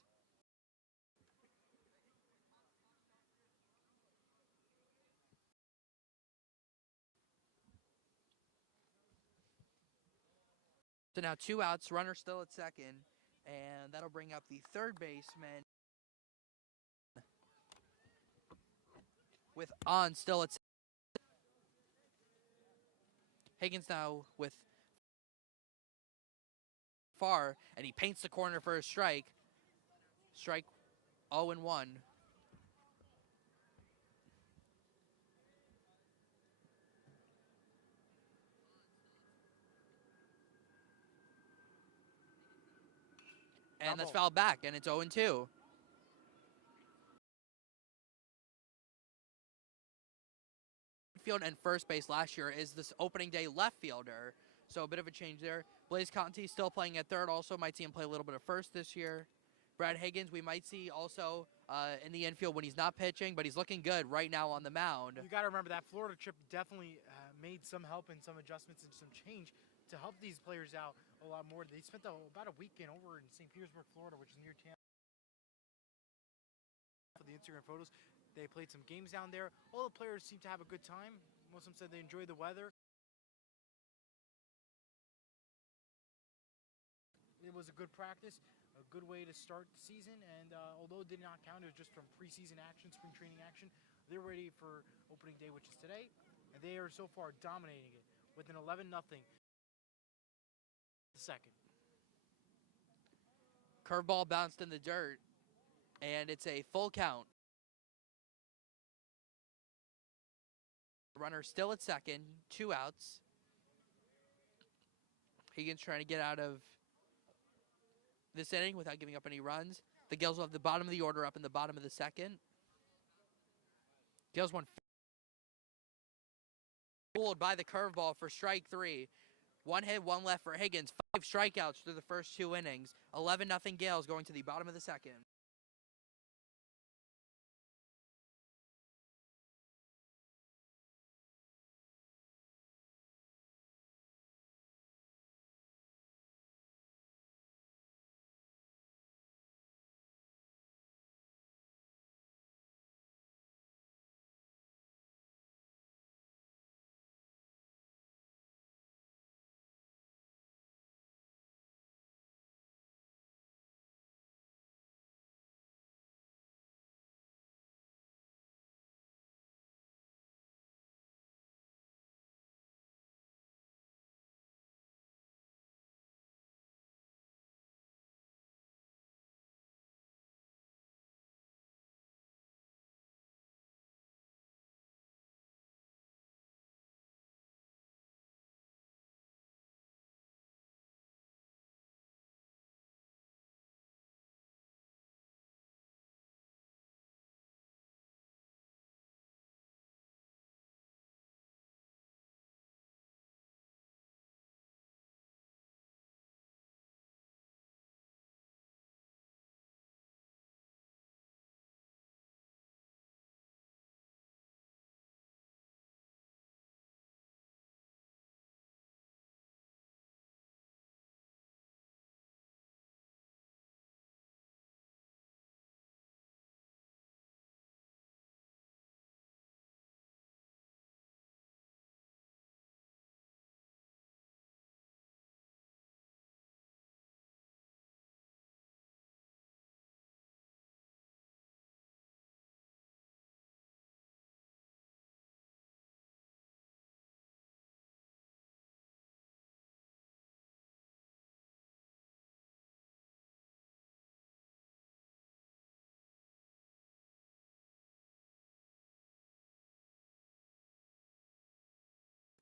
So now 2 outs, runner still at second, and that'll bring up the third baseman with On still at second. Higgins now with far, and he paints the corner for a strike. Strike 0-1. And that's fouled back, and it's 0-2. Field and first base last year is this opening day left fielder, so a bit of a change there. Blaze Conti still playing at third, also might see him play a little bit of first this year. Brad Higgins we might see also in the infield when he's not pitching, but he's looking good right now on the mound. You got to remember that Florida trip definitely made some help and some adjustments and some change to help these players out a lot more. They spent about a weekend over in St. Petersburg, Florida, which is near Tampa. For the Instagram photos, they played some games down there. All the players seemed to have a good time. Most of them said they enjoyed the weather. It was a good practice, a good way to start the season, and although it did not count, it was just from preseason action, spring training action. They're ready for opening day, which is today, and they are so far dominating it with an 11-0 the second. Curveball bounced in the dirt, and it's a full count. Runner still at second, 2 outs. Higgins trying to get out of this inning without giving up any runs. The Gaels will have the bottom of the order up in the bottom of the second. Gaels won. Fooled by the curveball for strike 3. 1 hit, 1 left for Higgins. 5 strikeouts through the first 2 innings. 11-0 Gaels going to the bottom of the second.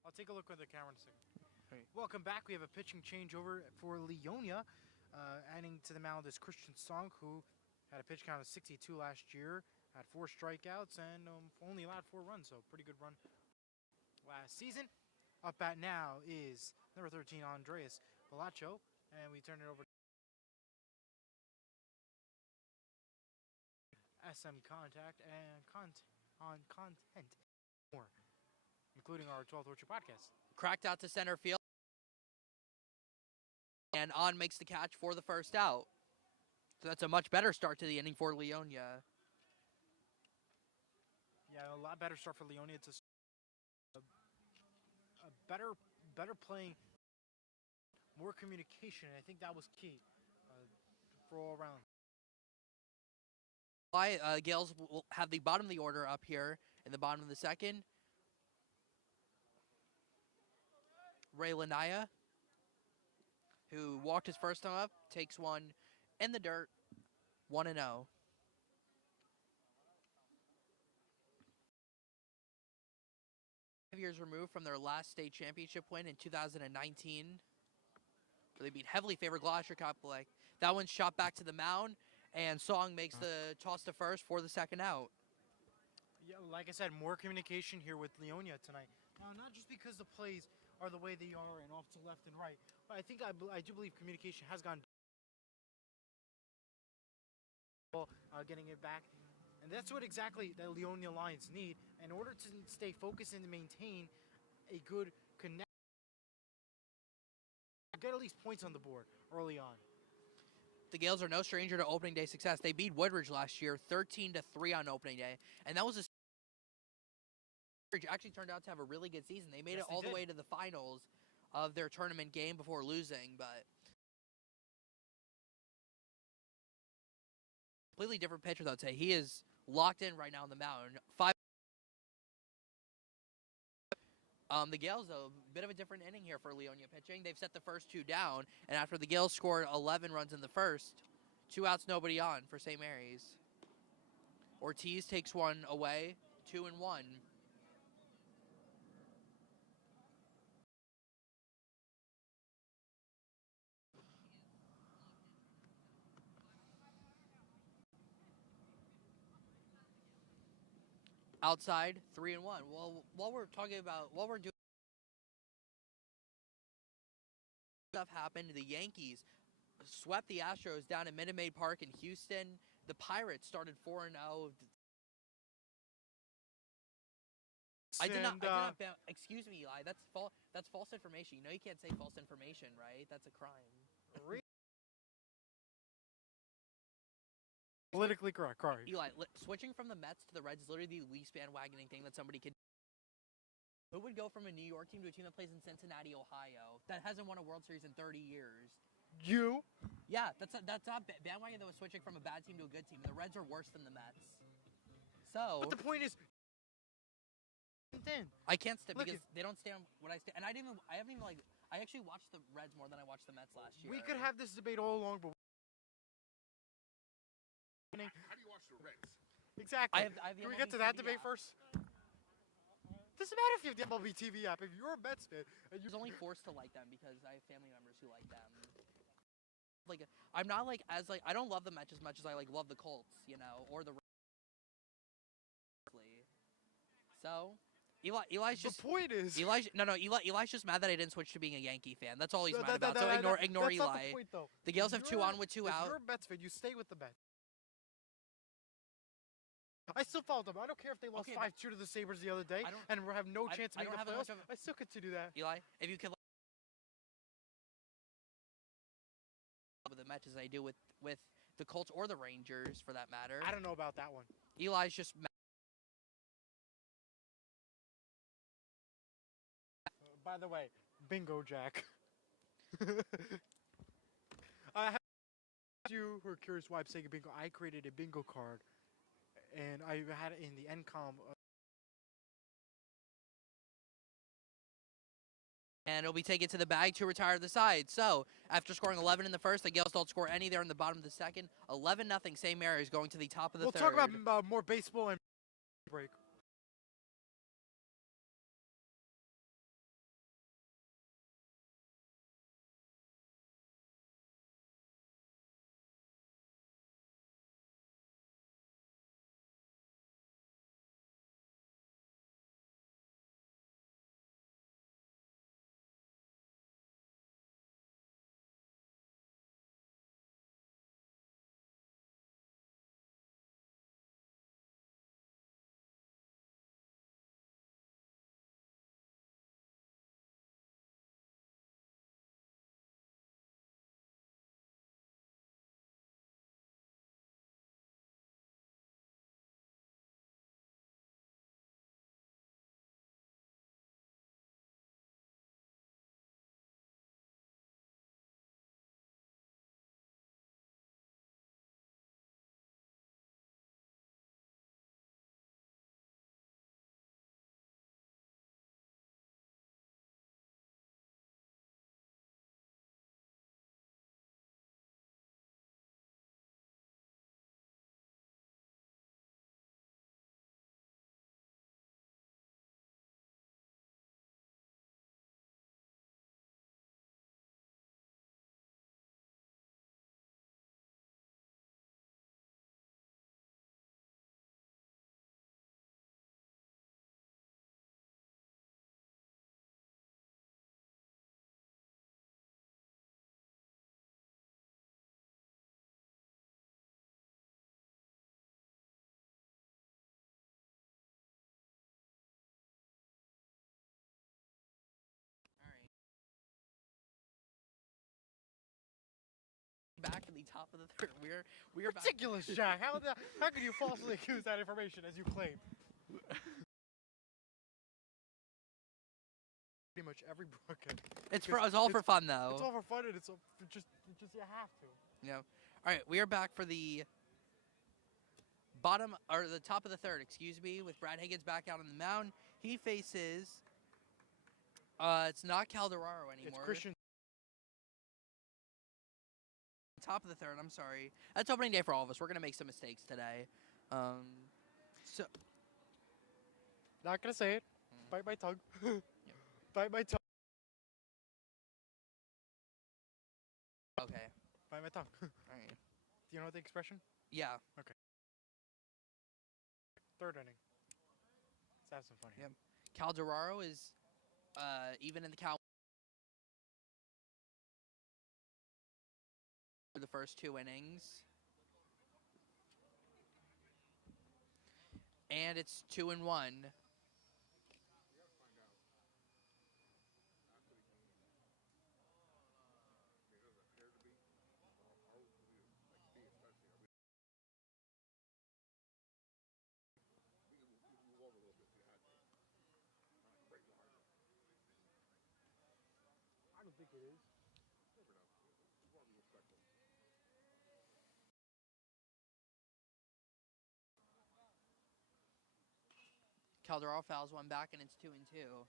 I'll take a look at the camera in a second. Right. Welcome back. We have a pitching changeover for Leonia. Adding to the mound is Christian Song, who had a pitch count of 62 last year, had 4 strikeouts, and only allowed 4 runs, so pretty good run last season. Up at now is number 13, Andreas Palacio, and we turn it over to SM Contact and content more, including our 12th Orchard podcast. Cracked out to center field. And On makes the catch for the first out. So that's a much better start to the inning for Leonia. Yeah, a lot better start for Leonia. It's a better playing, more communication. I think that was key for all around. Gaels will have the bottom of the order up here in the bottom of the second. Ray Lanaya, who walked his first time up, takes one in the dirt, 1-0. years removed from their last state championship win in 2019. They beat heavily favored Gloucester Catholic. That one's shot back to the mound, and Song makes the toss to first for the second out. Yeah, like I said, more communication here with Leonia tonight. Now, not just because the plays are the way they are and off to left and right, but I think I do believe communication has gone getting it back. And that's what exactly the Leonia Lions need in order to stay focused and maintain a good connection. Get at least points on the board early on. The Gaels are no stranger to opening day success. They beat Woodridge last year 13-3 on opening day, and that was a Woodridge actually turned out to have a really good season. They made it all the way to the finals of their tournament game before losing, but completely different pitcher, though, today. He is locked in right now on the mound. The Gaels, though, a bit of a different inning here for Leonia pitching. They've set the first two down, and after the Gaels scored 11 runs in the first, 2 outs, nobody on for St. Mary's. Ortiz takes one away, 2-1. Outside, 3-1. Well, while we're doing stuff happened, the Yankees swept the Astros down at Minute Maid Park in Houston. The Pirates started 4-0. I did not. Excuse me, Eli. That's false information. You know you can't say false information, right? That's a crime. Politically correct, correct. Eli, switching from the Mets to the Reds is literally the least bandwagoning thing that somebody could. Who would go from a New York team to a team that plays in Cincinnati, Ohio, that hasn't won a World Series in 30 years? You? Yeah, that's not bandwagon that was switching from a bad team to a good team. The Reds are worse than the Mets. So. But the point is, I can't stand because they don't stand what I stand, and I actually watched the Reds more than I watched the Mets last year. We could have this debate all along, but how do you watch the Reds? Exactly. Can we get to that debate first? Doesn't matter if you have the MLB TV app. If you're a Mets fan, and you're only forced to like them because I have family members who like them. Like I'm not like as like I don't love the Mets as much as I like love the Colts, you know, or the. So, Eli's just. The point is. Eli's just mad that I didn't switch to being a Yankee fan. That's all he's mad about. So ignore that's Eli. Not the point, though. The Gaels have 2 on with 2 out. If you're a Mets fan, you stay with the Mets. I still follow them. I don't care if they lost 5-2 to the Sabres the other day and have no chance to make the playoffs. I still continue that. Eli, if you can with the Mets as I do with the Colts or the Rangers for that matter. I don't know about that one. Eli's just by the way, bingo, Jack. I have you who are curious why I'm saying bingo. I created a bingo card. And I had it in the NCOM. And it'll be taken to the bag to retire the side. So, after scoring 11 in the first, the Gaels don't score any there in the bottom of the second. 11-0, St. Mary's going to the top of the third. We'll talk about more baseball and break. the top of the third. We're back. Ridiculous, Jack. How could you falsely accuse that information as you claim? Pretty much every broadcast. It's all for fun though. It's all for fun, and it's just you have to. Yeah. All right, we are back for the the top of the third. Excuse me, with Brad Higgins back out on the mound. He faces. It's not Calderaro anymore. It's Christian. Top of the third. I'm sorry. That's opening day for all of us. We're gonna make some mistakes today. So Not gonna say it. Bite my tongue. Bite my tongue. okay. Bite my tongue. Do All right. you know the expression? Yeah. Third inning. Let's have some fun here. Yep. Calderaro is even in the Cal for the first 2 innings. And it's 2-1. I don't think it is. Calderaro fouls one back, and it's 2-2.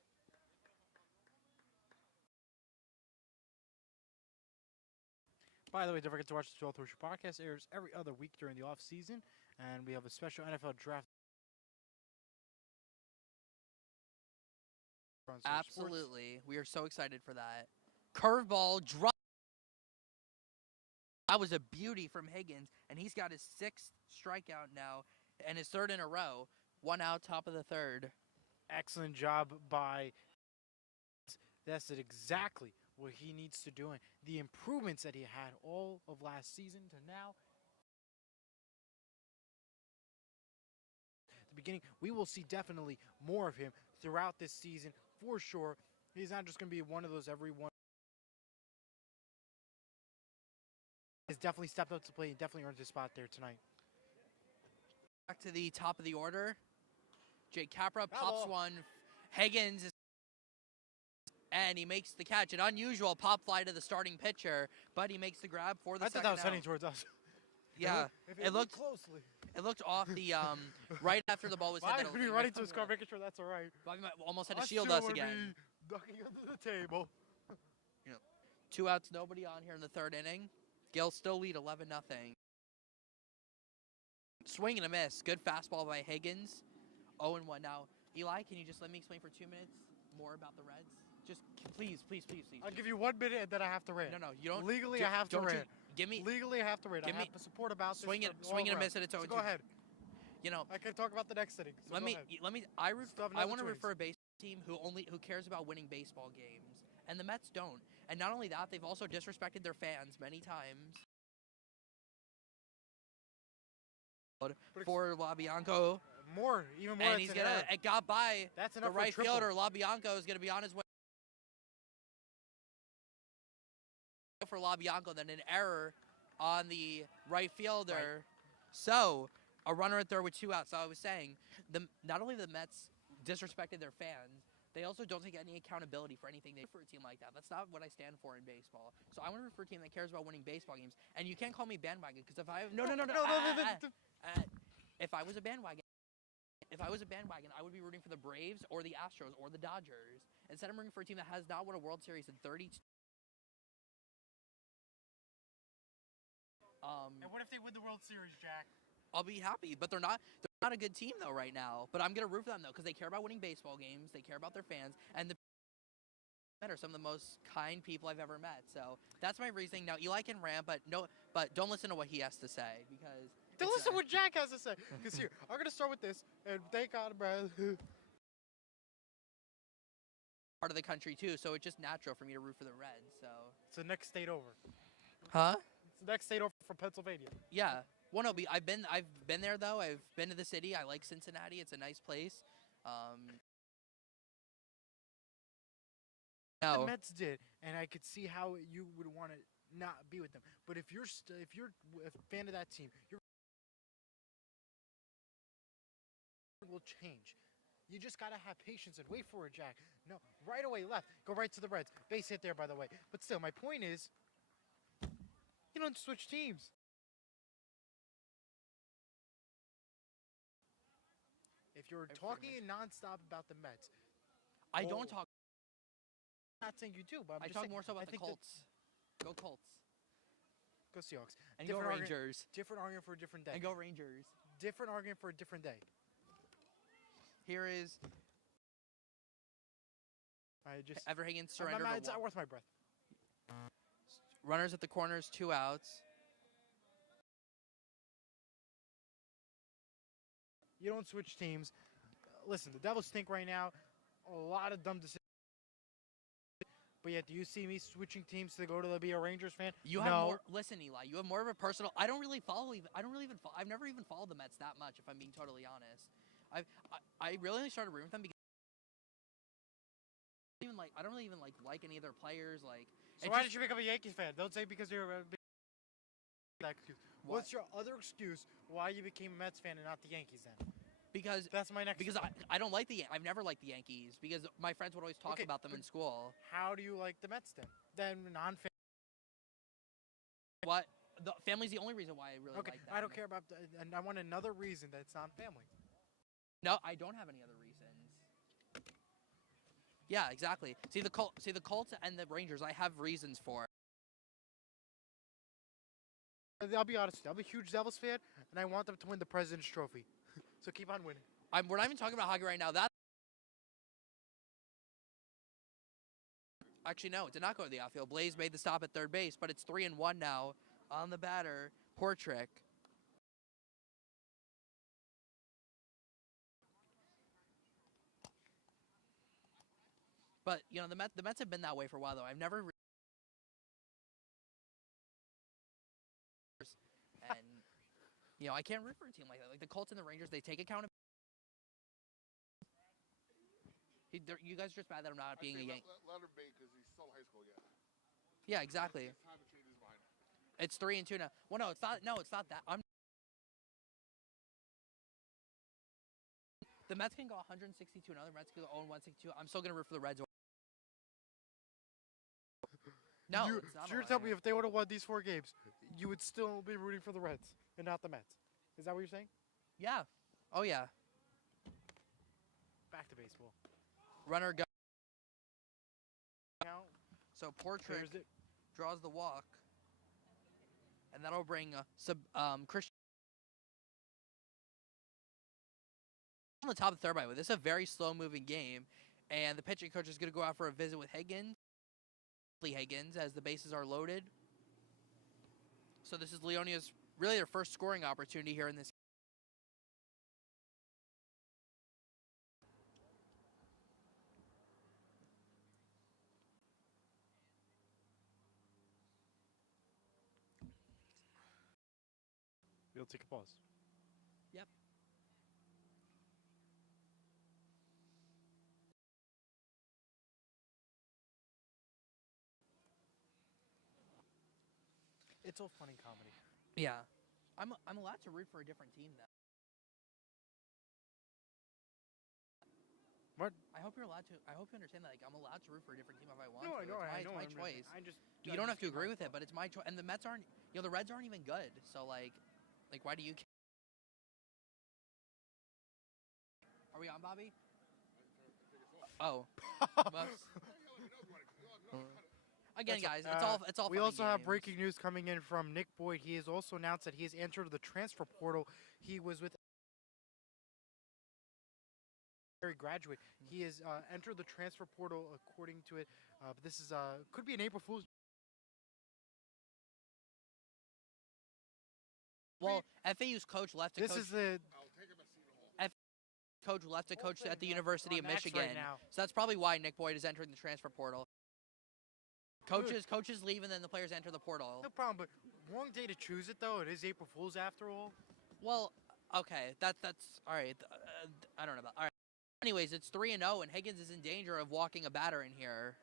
By the way, don't forget to watch the 12th Horseshoe Podcast. It airs every other week during the off season, and we have a special NFL draft. on Surge Sports. Absolutely. We are so excited for that. Curveball drop. That was a beauty from Higgins, and he's got his 6th strikeout now and his 3rd in a row. 1 out, top of the 3rd. Excellent job by. That's exactly what he needs to do. And the improvements that he had all of last season to now. At the beginning, we will see definitely more of him throughout this season for sure. He's not just going to be one of those every one. He's definitely stepped up to play and definitely earned his spot there tonight. Back to the top of the order. Jake Capra pops one. Higgins is, and he makes the catch. An unusual pop fly to the starting pitcher, but he makes the grab for the I second thought that was out. heading towards us. Yeah, If it looked closely. It looked off the right after the ball was hit. Why that would be running to his car, making sure that's all right? Bobby almost had to Us shield two us would again. be ducking under the table. 2 outs, nobody on here in the 3rd inning. Gaels still lead 11-0. Swing and a miss. Good fastball by Higgins. 0-1 now. Eli, can you just let me explain for 2 minutes more about the Reds? Just please. I'll give you 1 minute and then I have to rant. No, you don't. Legally, I have to rant. Give me. Legally, I have to rant. Give I me. have to support about this. Swing and a miss at its own. So go ahead. You know. I can talk about the next inning. So let go me. ahead. I another want to 2 root for a baseball team who cares about winning baseball games, and the Mets don't. And not only that, they've also disrespected their fans many times. For LaBianco. Even more. And he's gonna. It got by That's the enough right for a triple. fielder. LaBianco is gonna be on his way. For LaBianco, then an error on the right fielder. Right. So a runner at third with 2 outs. So I was saying, not only the Mets disrespected their fans, they also don't take any accountability for anything they for a team like that. That's not what I stand for in baseball. So I want to root for a team that cares about winning baseball games. And you can't call me bandwagon because if I if I was a bandwagon, I would be rooting for the Braves or the Astros or the Dodgers. Instead, I'm rooting for a team that has not won a World Series in 32. And what if they win the World Series, Jack? I'll be happy, but they're not a good team though right now. But I'm gonna root for them though because they care about winning baseball games, they care about their fans, and the are some of the most kind people I've ever met. So that's my reasoning. Now Eli can rant, but don't listen to what he has to say because Don't listen to what Jack has to say. Because here, I'm gonna start with this, and thank God, Brad. part of the country too, so it's just natural for me to root for the Reds. So It's the next state over. huh? It's the next state over from Pennsylvania. Yeah. Well, no, I've been there though. I've been to the city. I like Cincinnati. It's a nice place. The No. Mets did, and I could see how you would want to not be with them. But if you're a fan of that team, your will change. You just gotta have patience and wait for it, Jack. No, right away, left, go right to the Reds. Base hit there, by the way. But still, my point is, you don't switch teams. If you're talking nonstop about the Mets, I don't talk. I'm not saying you do, but I'm I just talk saying, more so about I the think that- Colts. Go Colts. Go Seahawks. And Different go argument- Rangers. Different argument for a different day. And go Rangers. Different argument for a different day. Here is I just Ever Higgins I'm surrendered. it's not worth my breath. Runners at the corners, 2 outs. You don't switch teams. Listen, the Devils stink right now. A lot of dumb decisions. But yet, do you see me switching teams to go to be a Rangers fan? You have more. Listen, Eli. You have more of a personal. I don't really follow. I don't really even. I've never even followed the Mets that much, if I'm being totally honest. I really only started rooting with them because I don't really even like any of their players. Like. So why did you become a Yankees fan? Don't say because you're a that excuse. What? What's your other excuse why you became a Mets fan and not the Yankees then? Because That's my next. because I don't like I've never liked the Yankees because my friends would always talk Okay, about them in school. How do you like the Mets then? Then non-fan. What? The family's the only reason why I really Okay, like them. I don't care about. And I want another reason that's non-family. No, I don't have any other reasons. Yeah, exactly. See the Colts and the Rangers. I have reasons for. I'll be honest with you. I'm a huge Devils fan, and I want them to win the President's Trophy. So keep on winning. We're not even talking about hockey right now. That actually no, it did not go to the outfield. Blaze made the stop at third base, but it's 3-1 now on the batter. Portrick. But you know the Mets have been that way for a while though. I've never. And you know I can't root for a team like that. Like the Colts and the Rangers, they take accountability. You guys are just mad that I'm not being a Yankee. Let him be because he's still in high school yet. Yeah, exactly. It's time to change his mind. It's 3-2 now. Well, no, it's not. No, it's not that. The Mets can go 162. Another Mets can go 162. I'm still gonna root for the Reds. No, it's not. So you're telling me if they would have won these 4 games, you would still be rooting for the Reds and not the Mets? Is that what you're saying? Yeah. Oh yeah. Back to baseball. Runner go. Now, So Portrick there's it. draws the walk, and that'll bring Christian on the top of the third. By the way, this is a very slow-moving game, and the pitching coach is going to go out for a visit with Higgins. Higgins, as the bases are loaded. So this is Leonia's really their first scoring opportunity here in this. We'll take a pause. Yep. It's all funny comedy. Yeah. I'm allowed to root for a different team though. What? I hope you're allowed to. I hope you understand that. Like, I'm allowed to root for a different team if I want No, to. I know. It's I know. my choice. I just. You don't have to agree with it, but it's my choice. And the Mets aren't. You know, the Reds aren't even good. So like, why do you? Are we on, Bobby? Oh. Whoops. Again, guys, it's all. We fun and also have games. breaking news coming in from Nick Boyd. He has also announced that he has entered the transfer portal. He was with graduate. He has entered the transfer portal according to it. But this is could be an April Fool's. Well, FAU's coach left to This coach. is the Coach left to coach at the University of Max Michigan. right now. So that's probably why Nick Boyd is entering the transfer portal. Coaches leave and then the players enter the portal. no problem. But wrong day to choose it though. It is April Fool's after all. Well, okay, that's all right. I don't know about. All right. Anyways, it's 3-0, and Higgins is in danger of walking a batter in here.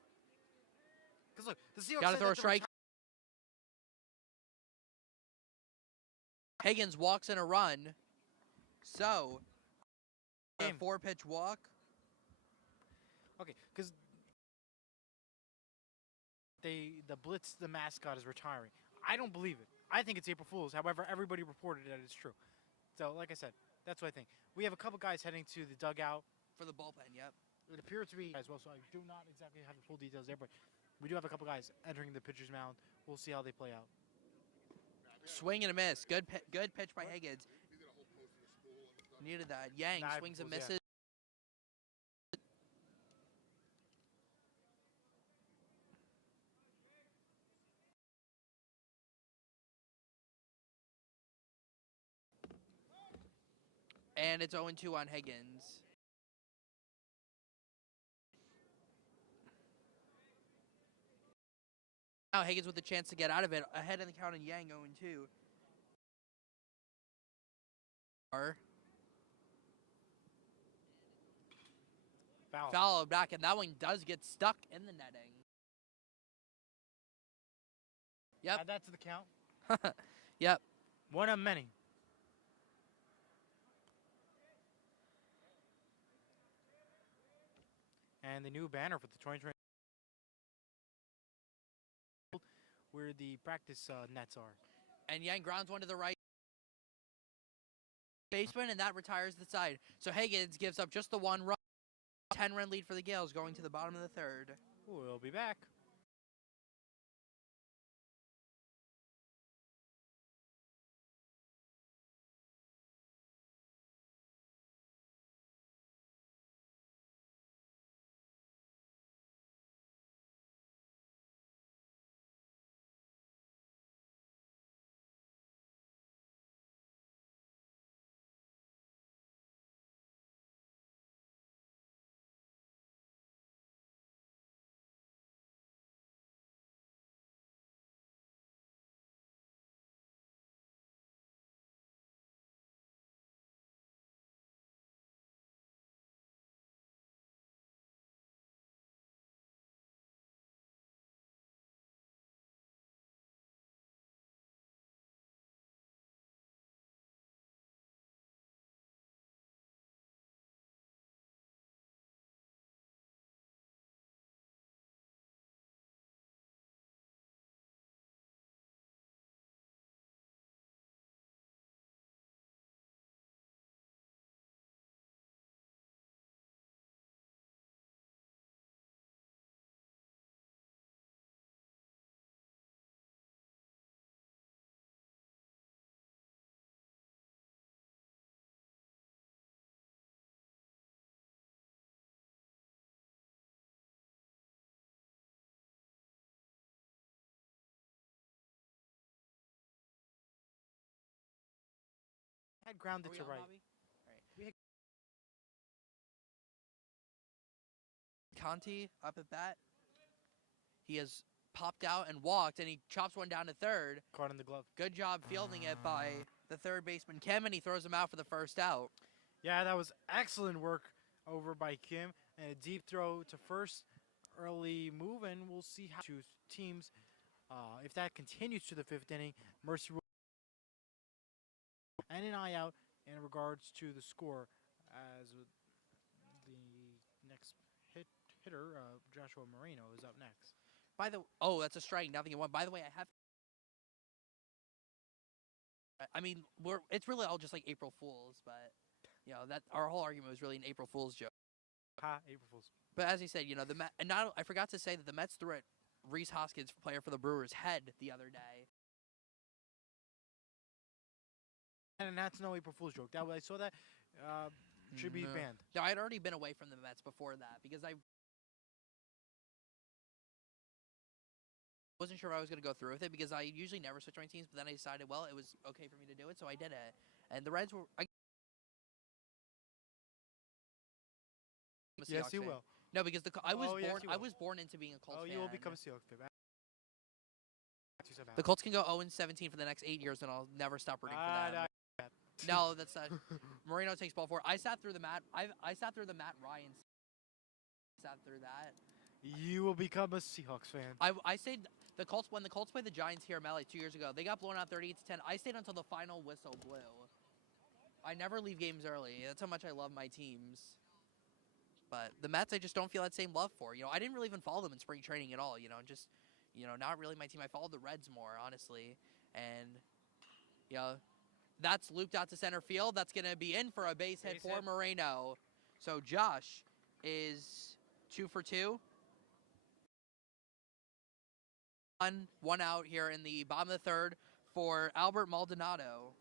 Because look, the Seahawks Got to said throw a that the strike. Higgins walks in a run. So, a Game. 4-pitch walk. Okay, because the Blitz, the mascot, is retiring. I don't believe it. I think it's April Fool's. However, everybody reported that it's true. So, like I said, that's what I think. We have a couple guys heading to the dugout. For the bullpen, yep. It appears to be as well, so I do not exactly have the full details there, but we do have a couple guys entering the pitcher's mound. We'll see how they play out. Swing and a miss. Good pitch by Higgins. He did a whole post in the school and stuff. Needed that. Yang Nah, swings and yeah. misses. And it's 0-2 on Higgins. Now Higgins with a chance to get out of it. Ahead in the count, and Yang 0-2. Foul back, and that one does get stuck in the netting. Yep. Add that to the count. Yep. One of many. And the new banner for the 2020, where the practice nets are. And Yang grounds one to the right baseman, and that retires the side. So Higgins gives up just the 1 run. 10-run lead for the Gaels going to the bottom of the third. We'll be back. Had grounded Are we to on, right. Bobby? All right. Conti up at bat. He has popped out and walked, and he chops one down to third. Caught in the glove. Good job fielding it by the third baseman, Kim, and he throws him out for the first out. Yeah, that was excellent work over by Kim. And a deep throw to first. Early move, and we'll see how two teams. If that continues to the 5th inning, Mercy will and an eye out in regards to the score as the next hitter, Joshua Moreno, is up next. That's a strike. Nothing in one. By the way, I mean, it's really all just like April Fools, but that our whole argument was really an April Fool's joke. April Fools. But as he said, I forgot to say that the Mets threw at Rhys Hoskins, player for the Brewers, head the other day. And that's no April Fool's joke. That I saw that should be banned. No, I had already been away from the Mets before that because I wasn't sure if I was going to go through with it because I usually never switch my teams, but then I decided, well, it was okay for me to do it, so I did it. And the Reds were... Yes, you will. No, because I was yes, I was born into being a Colts fan. You will become a Seahawks fan. The Colts can go 0-17 for the next 8 years, and I'll never stop rooting for them. No, that's not. Moreno takes ball 4. I sat through the Matt. I sat through the Matt Ryan. Sat through that. You will become a Seahawks fan. I stayed the Colts when the Colts played the Giants here in Maui 2 years ago. They got blown out 38-10. I stayed until the final whistle blew. I never leave games early. That's how much I love my teams. But the Mets, I just don't feel that same love for. I didn't really even follow them in spring training at all. Just not really my team. I followed the Reds more, honestly. And that's looped out to center field. That's gonna be in for a base hit for Moreno. So Josh is 2 for 2. One out here in the bottom of the third for Albert Maldonado.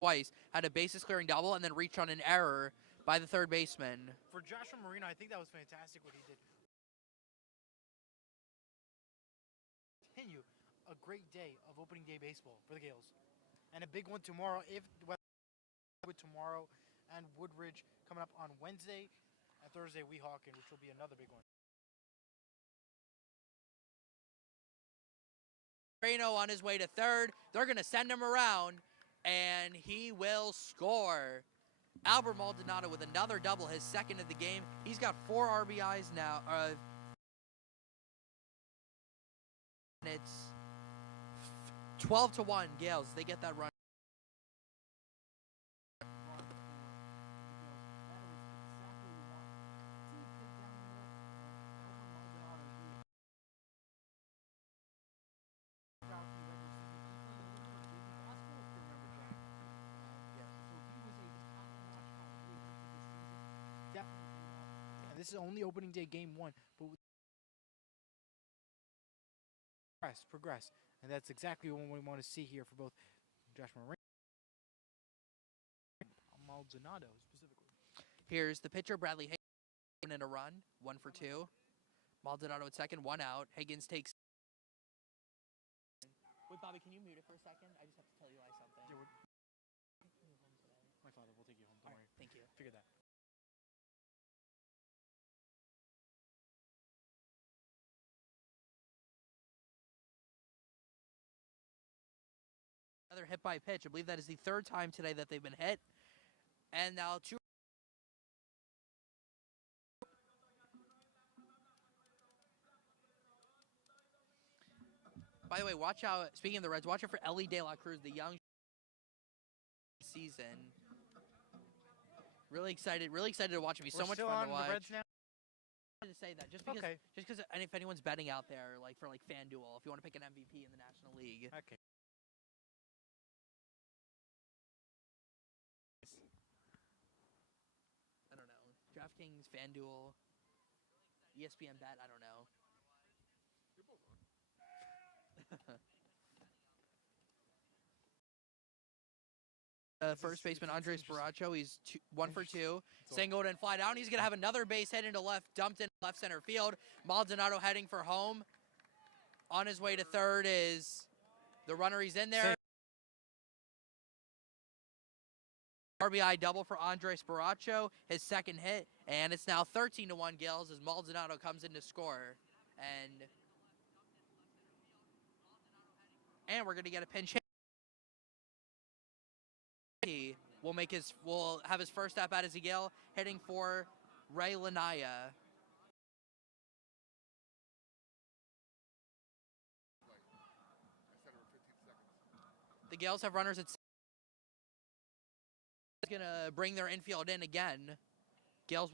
Twice had a bases clearing double and then reached on an error by the third baseman. For Joshua Marino, I think that was fantastic what he did. Continue a great day of opening day baseball for the Gaels. And a big one tomorrow, with tomorrow and Woodridge coming up on Wednesday, and Thursday Weehawken, which will be another big one. Moreno on his way to third. They're going to send him around, and he will score. Albert Maldonado with another double, his second of the game. He's got 4 RBIs now. And it's 12-1 Gaels. They get that run. And this is only opening day game 1, but progress. And that's exactly what we want to see here for both Josh Marino and Maldonado specifically. Here's the pitcher, Bradley Higgins, in a run, 1 for 2. Maldonado at second, 1 out. Higgins takes. Wait, Bobby, can you mute it for a second? I just have to tell you guys something. Yeah, my father will take you home. Don't worry. Thank you. Figure that. Another hit by pitch. I believe that is the 3rd time today that they've been hit. And now 2. By the way, watch out. Speaking of the Reds, watch out for Ellie De La Cruz, the young season. Really excited to watch him. He's so much fun to watch. The Reds now? I wanted to say that just because and if anyone's betting out there for FanDuel, if you want to pick an MVP in the National League. Okay. I don't know. DraftKings, FanDuel, ESPN Bet, I don't know. First baseman Andres Baracho, he's 1 for 2. Singled and fly down. He's going to have another base hit into left, dumped in left center field. Maldonado heading for home. On his way to third is the runner. He's in there. RBI double for Andres Baracho, his second hit, and it's now 13-1 Gaels as Maldonado comes in to score. And we're going to get a pinch hit. He will have his first at bat as a Gael, hitting for Leonia. The Gaels have runners at going to bring their infield in again. Gaels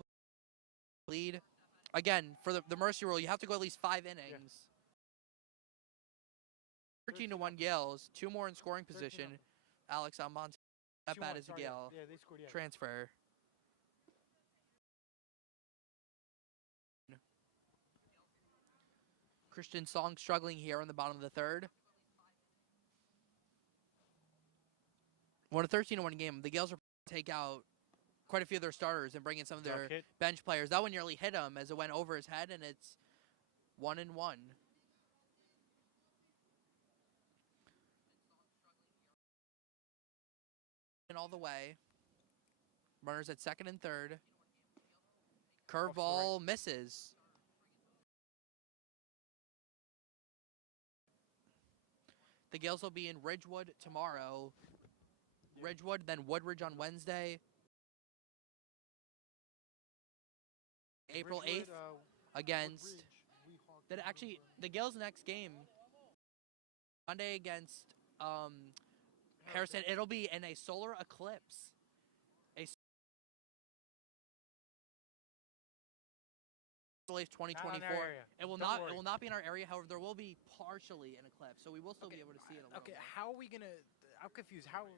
lead. Again, for the mercy rule, you have to go at least 5 innings. 13-1 Gaels, 2 more in scoring position. Alex Almonte, that bat is a Gael. Yeah, they scored, Transfer. Christian Song struggling here in the bottom of the third. Won a 13-1 game. The Gaels are take out quite a few of their starters and bring in some of their bench players. That one nearly hit him as it went over his head, and it's 1-1. And all the way. Runners at second and third. Curveball misses. The Gaels will be in Ridgewood tomorrow. Ridgewood, then Woodridge on Wednesday. April Bridgewood, 8th against. Woodbridge, Weehawken, That actually the Gaels' next game Monday against Harrison. It'll be in a solar eclipse. Life Not in 2024. our area. It will Don't not. worry. It will not be in our area. However, there will be partially an eclipse, so we will still be able to see it. Okay, how are we gonna? I'm confused. How?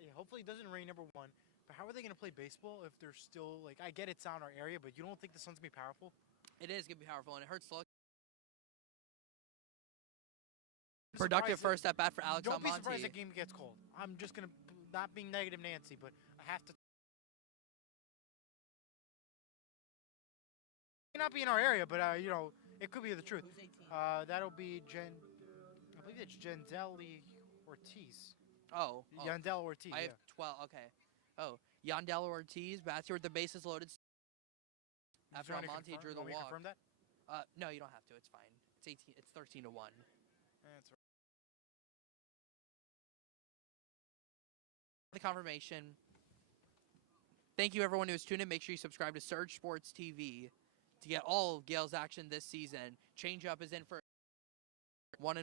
Yeah, hopefully it doesn't rain. Number one, but how are they gonna play baseball if they're still like? I get it's not our area, but you don't think the sun's gonna be powerful? It is gonna be powerful, and it hurts to look. I'm Productive surprised first at bat for Alex Don't be Almonte. surprised the game gets cold. I'm just gonna not being negative, Nancy, but I have to. It may not be in our area, but it could be the truth. Who's 18? That'll be Jen. I believe it's Jendeli Ortiz. Oh, Yandel Ortiz. I have 12. Okay. Oh, Yandel Ortiz bats here with the bases loaded. After Almonte drew the walk. Confirm that? No, you don't have to. It's fine. It's 18. It's 13 to 1. That's right. The confirmation. Thank you, everyone who's tuned in. Make sure you subscribe to Surge Sports TV to get all of Gaels action this season. Change up is in for 1-1.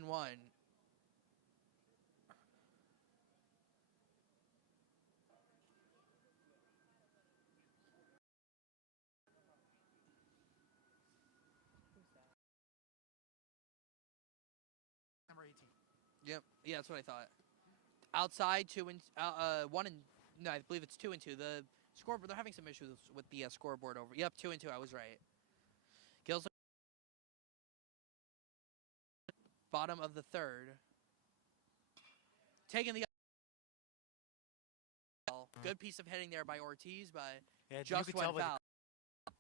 Number 18. Yep. Yeah, that's what I thought. Outside 1 and no, I believe it's 2-2. The scoreboard, they're having some issues with the scoreboard over. Yep, 2-2. I was right. Gaels bottom of the third. Taking the good piece of hitting there by Ortiz, but Yeah, just you could went tell by foul. the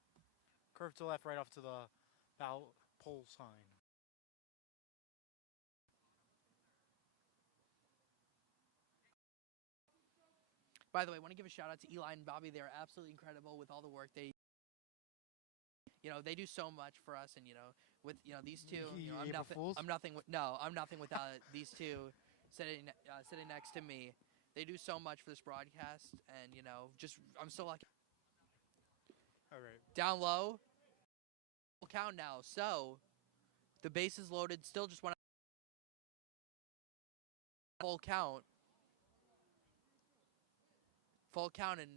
curve to the left, right off to the foul pole sign. By the way, I want to give a shout out to Eli and Bobby. They're absolutely incredible with all the work they. They do so much for us, and with these two, I'm April nothing. Fools? I'm nothing. I'm nothing without these two sitting next to me. They do so much for this broadcast, and I'm so lucky. All right. Down low, full count now. So, the bases loaded. Still just want full count. Full count and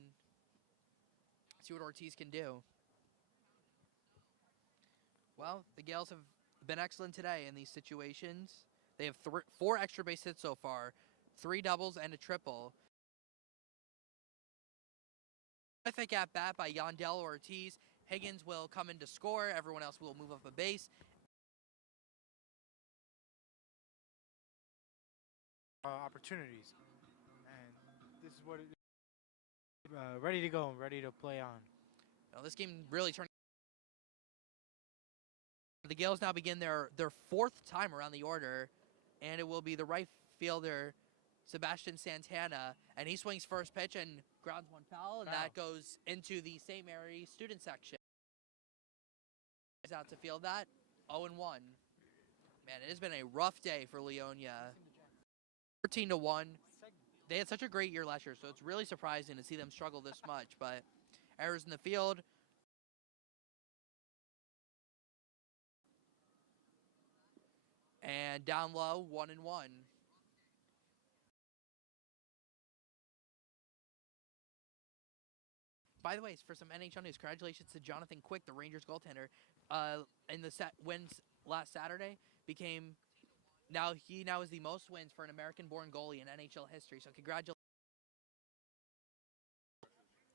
see what Ortiz can do. Well, the Gaels have been excellent today in these situations. They have 4 extra base hits so far, 3 doubles and a triple. Terrific at bat by Yandel Ortiz. Higgins will come in to score. Everyone else will move up a base. Opportunities, and this is what it is. Ready to go, ready to play on. This game really turned. The Gaels now begin their 4th time around the order, and it will be the right fielder, Sebastian Santana, and he swings first pitch and grounds one foul, and that goes into the St. Mary student section. Is out to field that 0-1. Man, it has been a rough day for Leonia. 14-1. They had such a great year last year, so it's really surprising to see them struggle this much. But errors in the field. And down low, 1-1. By the way, for some NHL news, congratulations to Jonathan Quick, the Rangers goaltender. In the wins last Saturday, he now is the most wins for an American-born goalie in NHL history. So congratulations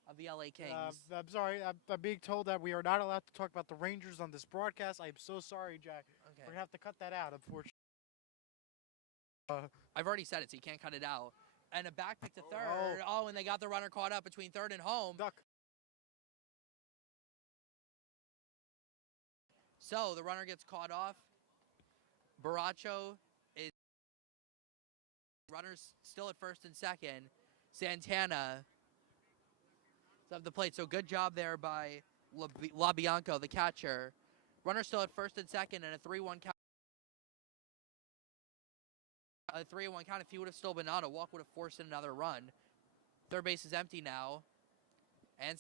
of the LA Kings. I'm sorry. I'm being told that we are not allowed to talk about the Rangers on this broadcast. I'm so sorry, Jack. Okay. We're gonna have to cut that out, unfortunately. I've already said it, so you can't cut it out. And a back pick to third. Oh, and they got the runner caught up between third and home. Duck. So the runner gets caught off. Baracho is runners still at first and second. Santana is up the plate. So good job there by LaBianco, the catcher. Runner still at first and second, and a 3-1 count. A 3-1 count. If he would have still been on, a walk would have forced in another run. Third base is empty now, and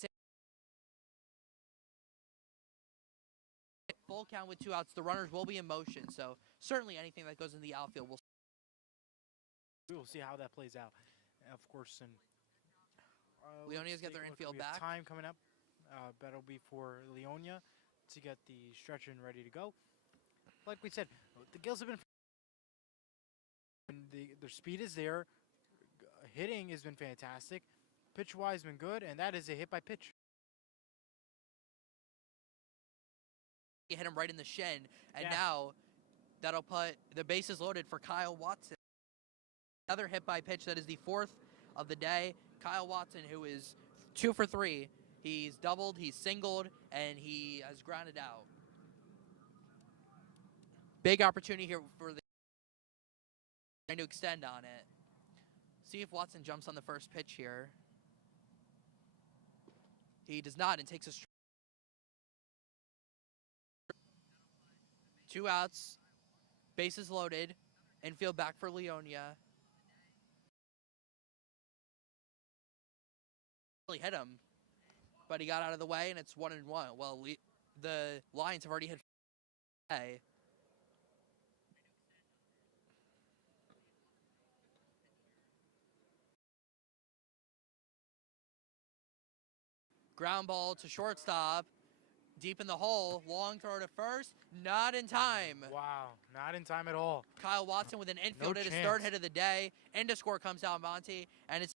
full count with 2 outs. The runners will be in motion, so certainly anything that goes in the outfield will. We will see how that plays out, of course. And Leonia's got their infield we have back. time coming up. That'll be for Leonia to get the stretcher and ready to go. Like we said, the Gaels have been. Their speed is there. Hitting has been fantastic. Pitch-wise been good, and that is a hit by pitch. He hit him right in the shin, and Yeah. now that'll put the bases loaded for Kyle Watson. Another hit by pitch. That is the 4th of the day. Kyle Watson, who is 2 for 3. He's doubled, he's singled, and he has grounded out. Big opportunity here for the trying to extend on it. See if Watson jumps on the first pitch here. He does not and takes a 2 outs, bases loaded, infield back for Leonia. Really hit him, but he got out of the way, and it's 1-1. Well, the Lions have already hit. Ground ball to shortstop, deep in the hole, long throw to first, not in time. Wow, not in time at all. Kyle Watson with an infield hit, his 3rd hit of the day. End of score comes out Monty, and it's.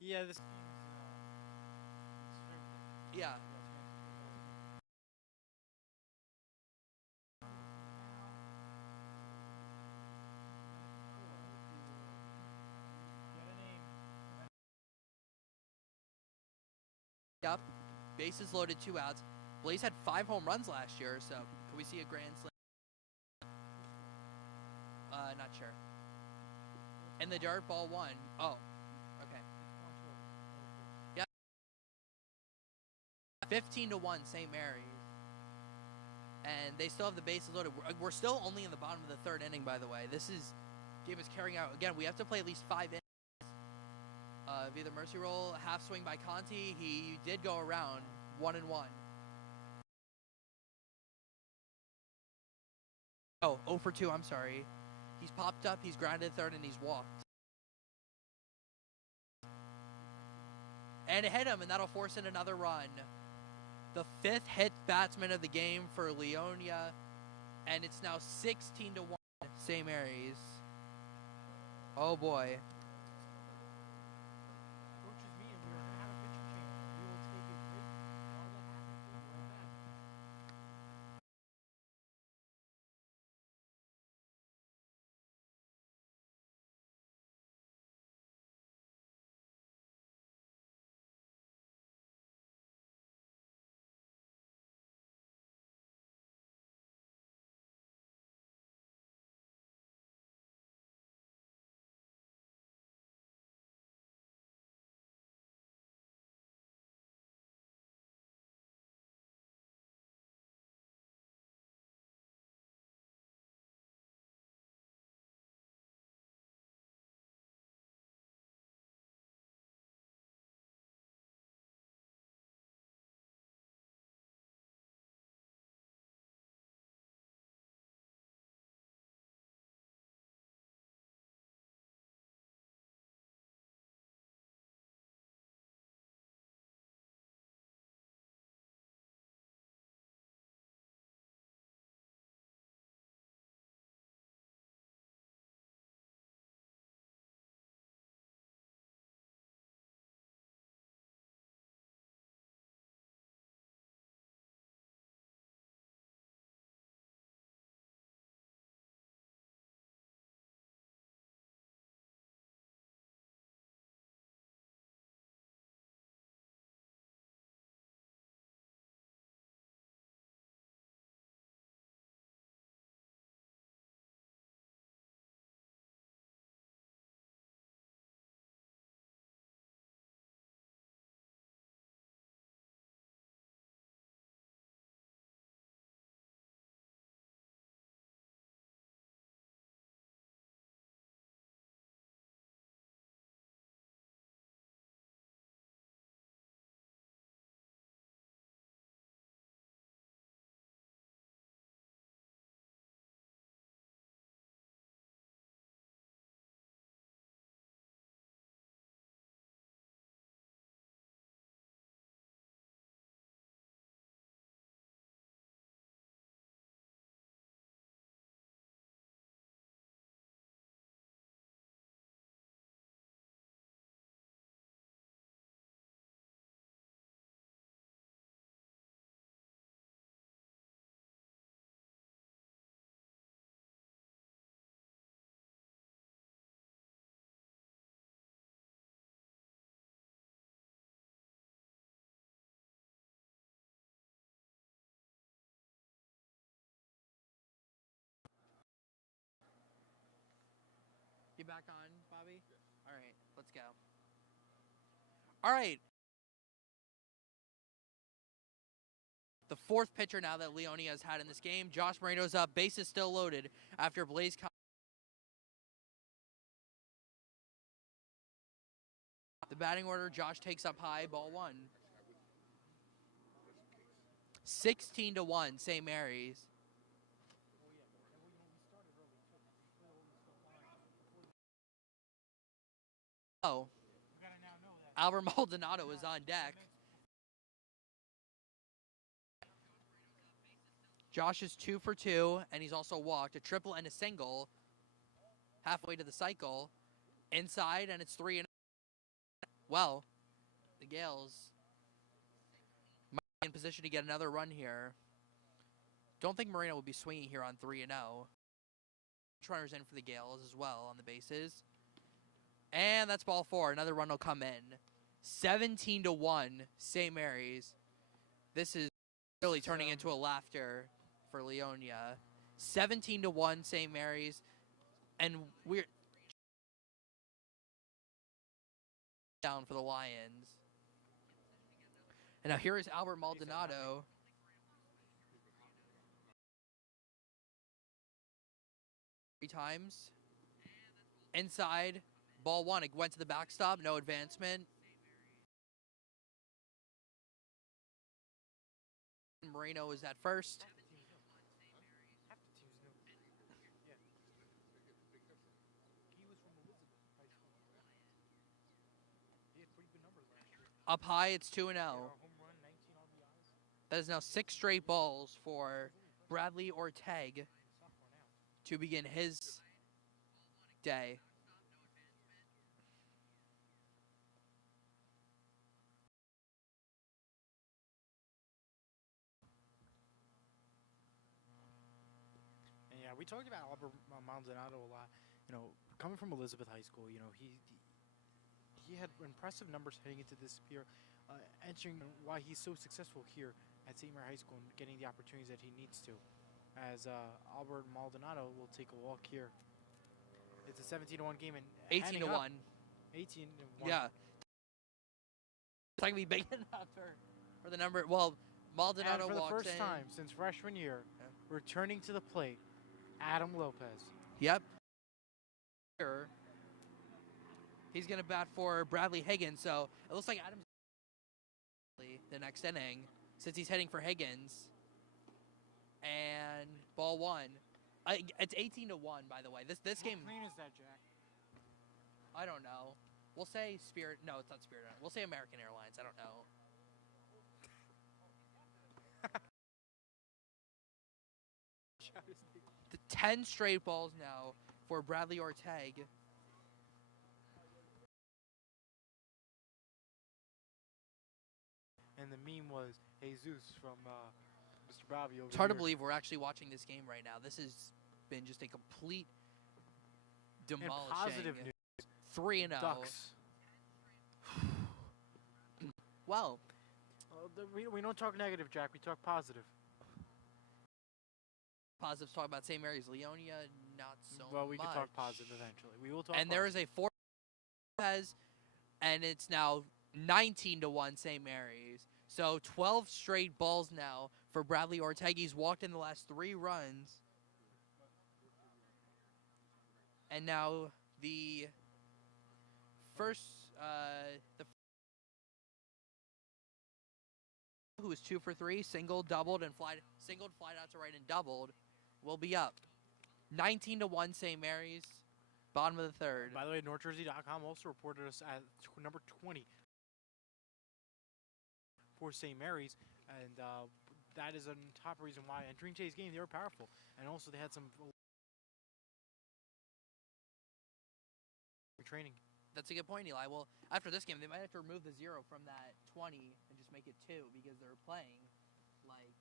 Yeah, this. Yeah. Yep. Bases loaded, 2 outs. Blaze had 5 home runs last year, so can we see a grand slam? Not sure. And the dirt ball 1. Oh, okay. Yeah. 15-1, St. Mary's. And they still have the bases loaded. We're still only in the bottom of the 3rd inning, by the way. Game is carrying out. Again, we have to play at least 5 innings. Via the mercy roll, half swing by Conti. He did go around 1-1. Oh, 0 for 2, I'm sorry. He's popped up, he's grounded 3rd, and he's walked. And it hit him, and that'll force in another run. The 5th hit batsman of the game for Leonia, and it's now 16-1, St. Mary's. Oh boy. You back on, Bobby? All right, let's go. All right. The fourth pitcher now that Leonia has had in this game. Josh Moreno's up. Base is still loaded after Blaze. The batting order, Josh takes up high, ball one. 16-1, St. Mary's. Oh. Albert Maldonado is on deck. Josh is 2 for 2, and he's also walked a triple and a single halfway to the cycle. Inside, and it's 3-0. Well, the Gaels might be in position to get another run here. Don't think Moreno will be swinging here on 3-0. Runners in for the Gaels as well on the bases. And that's ball 4. Another run will come in. 17-1, St. Mary's. This is really turning into a laughter for Leonia. 17-1, St. Mary's. And we're down for the Lions. And now here is Albert Maldonado. Three times. Inside, ball 1. It went to the backstop, no advancement. Moreno is at first. Up high, it's 2-0. That is now 6 straight balls for Bradley Ortega to begin his day. And yeah, we talked about Albert Maldonado a lot. You know, coming from Elizabeth High School, you know, he had impressive numbers heading into this year, entering why he's so successful here at St. Mary High School and getting the opportunities that he needs to. As Albert Maldonado will take a walk here. It's a 17-1 game and 18-1. 18-1. Yeah. It's not going to be big enough for the number. Well, Maldonado and for the walks first in. time since freshman year, returning to the plate, Adam Lopez. Yep. Here, he's going to bat for Bradley Higgins, so it looks like Adam's the next inning since he's hitting for Higgins. And ball 1. It's 18-1, by the way. This game. How clean is that, Jack? I don't know. We'll say Spirit. No, it's not Spirit. We'll say American Airlines. I don't know. The 10 straight balls now for Bradley Ortega. And the meme was Jesus from Mr. Bobby over It's hard to here. believe we're actually watching this game right now. This has been just a complete And demolishing. positive news. 3-0. Ducks. Well, We don't talk negative, Jack. We talk positive. positives talk about St. Mary's. Leonia, not so much. Well, we can talk positive eventually. We will talk And there is a 4 Lopez, and it's now 19-1 St. Mary's. So 12 straight balls now for Bradley Ortega. He's walked in the last 3 runs. And now the first, who was 2 for 3, singled, doubled, and singled, flied out to right, and doubled, will be up. 19-1 St. Mary's, bottom of the 3rd. By the way, NorthJersey.com also reported us at number 20 for St. Mary's, and that is a top reason why. Entering today's game, they were powerful, and also they had some training. That's a good point, Eli. Well, after this game, they might have to remove the 0 from that 20 and just make it 2 because they're playing like.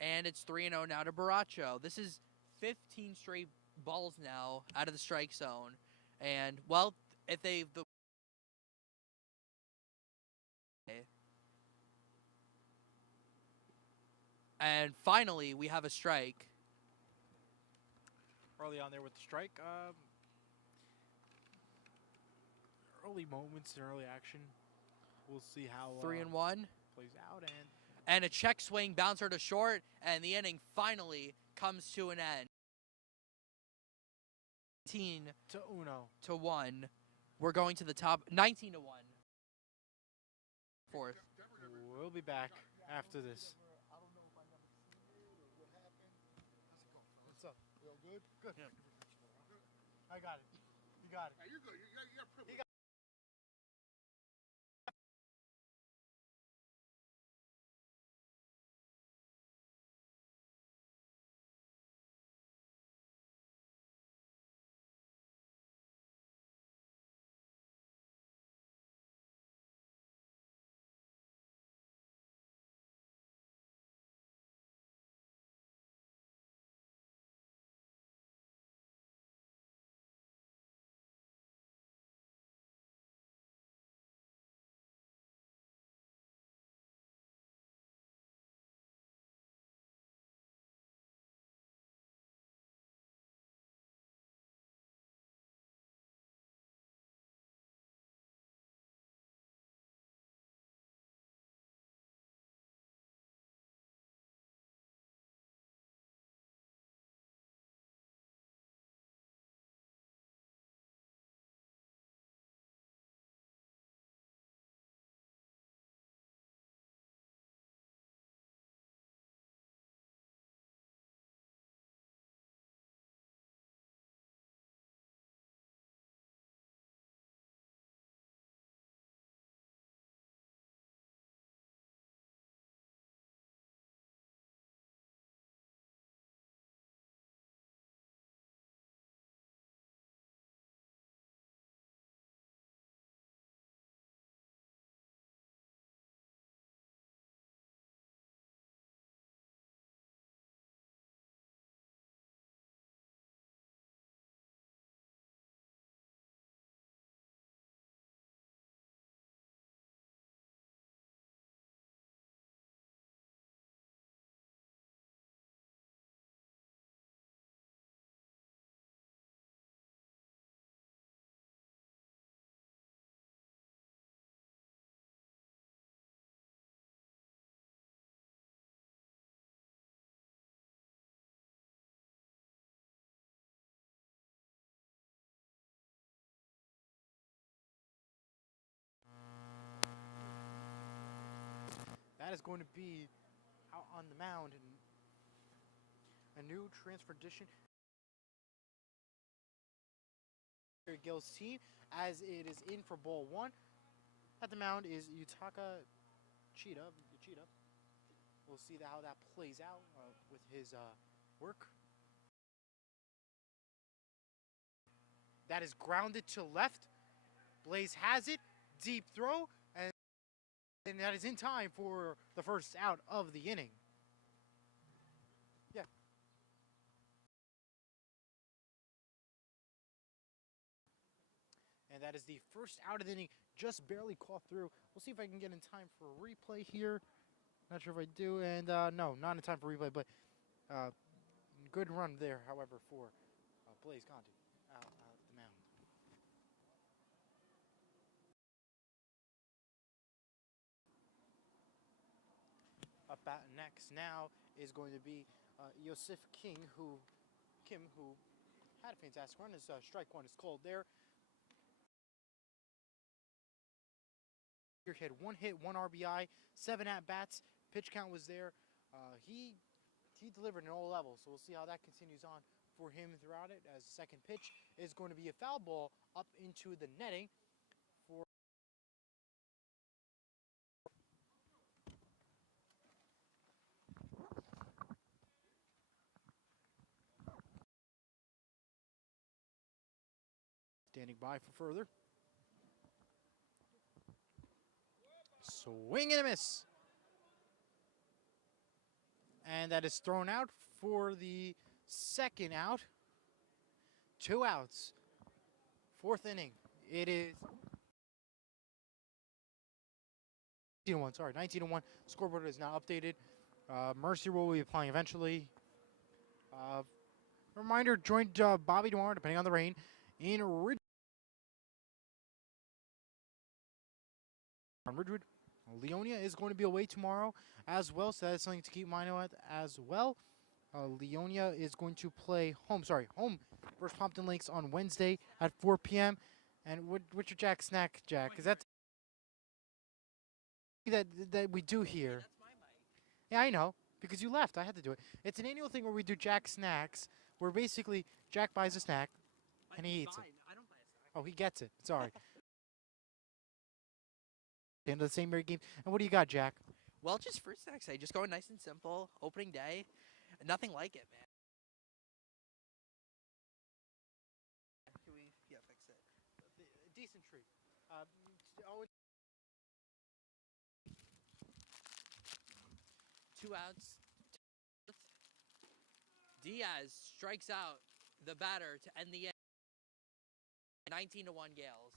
And it's 3-0 now to Baracho. This is 15 straight balls now out of the strike zone. And, well, if they. And finally, we have a strike. Early on there with the strike. Early moments and early action. We'll see how 3-1. plays out. And a check swing bouncer to short, and the inning finally comes to an end. 19-1. We're going to the top. 19-1. Fourth. We'll be back after this. What's up? You all good? Good. I got it. You got it. Hey, you're good. You got privilege. That is going to be out on the mound and a new transfer addition. Gaels team as it is in for ball one. At the mound is Yutaka Cheetah. We'll see how that plays out with his work. That is grounded to left. Blaze has it. Deep throw. And that is in time for the first out of the inning. Yeah. And that is the first out of the inning. Just barely caught through. We'll see if I can get in time for a replay here. Not sure if I do. And no, not in time for replay, but good run there, however, for Blaze Conti out the mound. Up at next now is going to be Yosef who had a fantastic run. His strike one is called there. He had 1 hit, 1 RBI, 7 at-bats. Pitch count was there. He delivered in all levels, so we'll see how that continues on for him throughout it, as the second pitch is going to be a foul ball up into the netting for standing by for further. Swing and a miss. And that is thrown out for the second out. 2 outs. 4th inning. It is 19-1. Sorry, 19-1. Scoreboard is now updated. Mercy Rule will be playing eventually. Reminder, join Bobby tomorrow, depending on the rain, in Ridgewood. Leonia is going to be away tomorrow as well, so that's something to keep in mind of as well. Leonia is going to play home versus Pompton Lakes on Wednesday at 4 p.m. And what's your Jack snack, Jack? Is that that we do here? Yeah, I know, because you left. I had to do it. It's an annual thing where we do Jack snacks, where basically Jack buys a snack and he eats it. I don't buy a snack. Oh, he gets it. It's all right. The end of the St. Mary game. And what do you got, Jack? Well, just fruit snacks. Just going nice and simple. Opening day, nothing like it, man. Can we? Yeah, fix it. Decent treat. 2 outs. Diaz strikes out the batter to end the inning. 19-1 Gaels.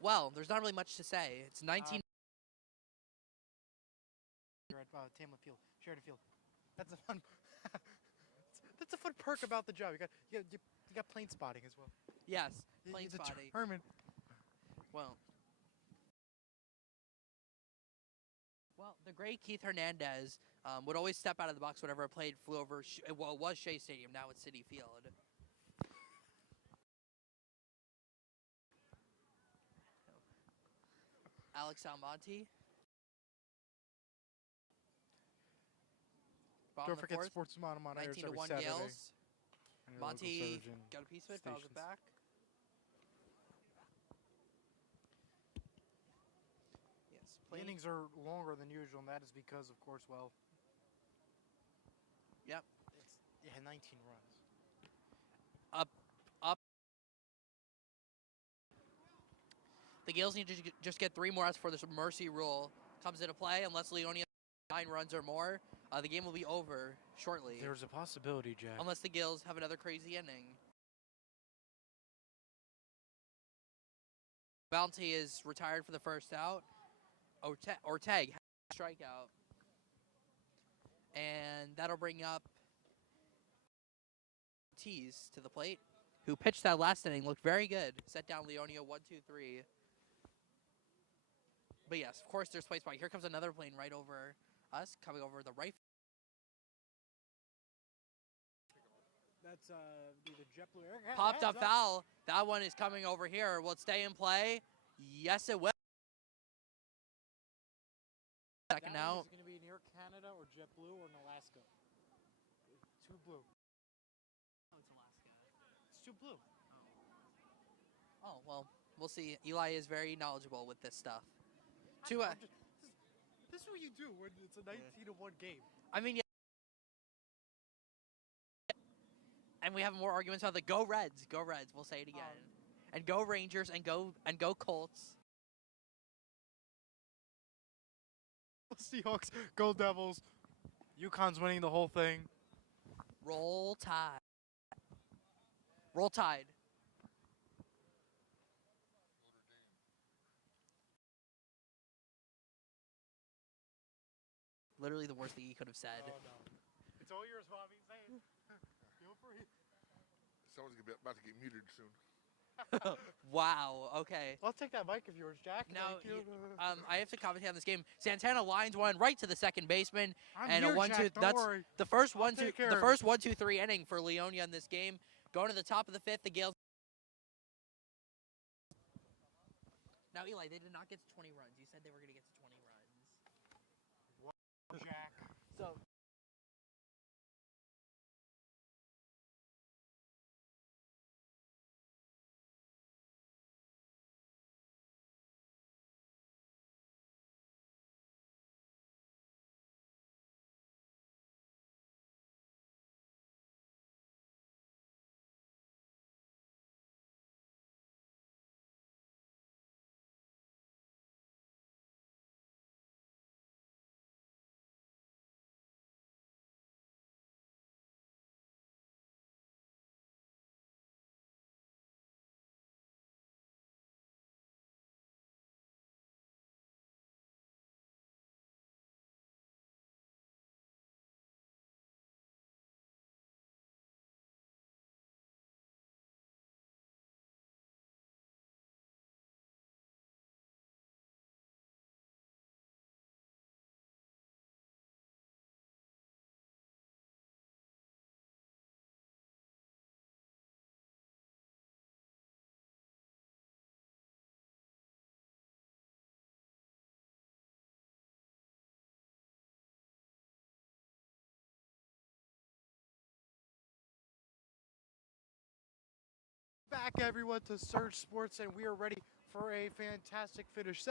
Well, there's not really much to say. It's 19. You're at Tamla Field, Sheridan Field. That's a fun. That's a fun perk about the job. You got plane spotting as well. Yes, You plane spotting. determine. Well, the great Keith Hernandez would always step out of the box whenever a plane flew over. Well, it was Shea Stadium. Now it's Citi Field. Alex Almonte. Don't forget Sports Modem on airs every 19-1 Saturday. Gales. On your local Monty Surgeon got a piece of it, fouls it stations. back. Yes, The innings are longer than usual, and that is because, of course, well. Yep. It had 19 runs. Up. The Gales need to just get 3 more outs before this mercy rule comes into play. Unless Leonia 9 runs or more, the game will be over shortly. There's a possibility, Jack. Unless the Gales have another crazy inning. Bounty is retired for the first out. Orteg strikeout. And that'll bring up Tees to the plate, who pitched that last inning, looked very good. Set down Leonia 1-2-3. But yes, of course, there's plate spot. Here comes another plane right over us, coming over the right. That's the JetBlue Air. Popped up foul. That one is coming over here. Will it stay in play? Yes, it will. Second out. Is going to be in Air Canada or JetBlue or in Alaska? Too blue. Oh, it's Alaska. It's too blue. Oh, well, we'll see. Eli is very knowledgeable with this stuff. This is what you do when it's a 19-1 game. I mean, yeah. And we have more arguments about the go Reds. Go Reds. We'll say it again. And go Rangers and go Colts. Seahawks, go Devils. UConn's winning the whole thing. Roll Tide. Roll Tide. Literally the worst thing he could have said. Oh, no. It's all yours, Bobby. Say it. Feel free. Someone's about to get muted soon. Wow. Okay. I'll take that mic of yours, Jack. Now, Thank you. I have to commentate on this game. Santana lines one right to the second baseman, I'm and here, a 1-2. Jack, don't That's worry. the first I'll 1-2. take care The of first 1-2-3 inning for Leonia in this game. Going to the top of the fifth, the Gaels. Now, Eli, they did not get to 20 runs. You said they were going to get to 20 runs. Jack. So. Back, everyone, to Surge Sports, and we are ready for a fantastic finish.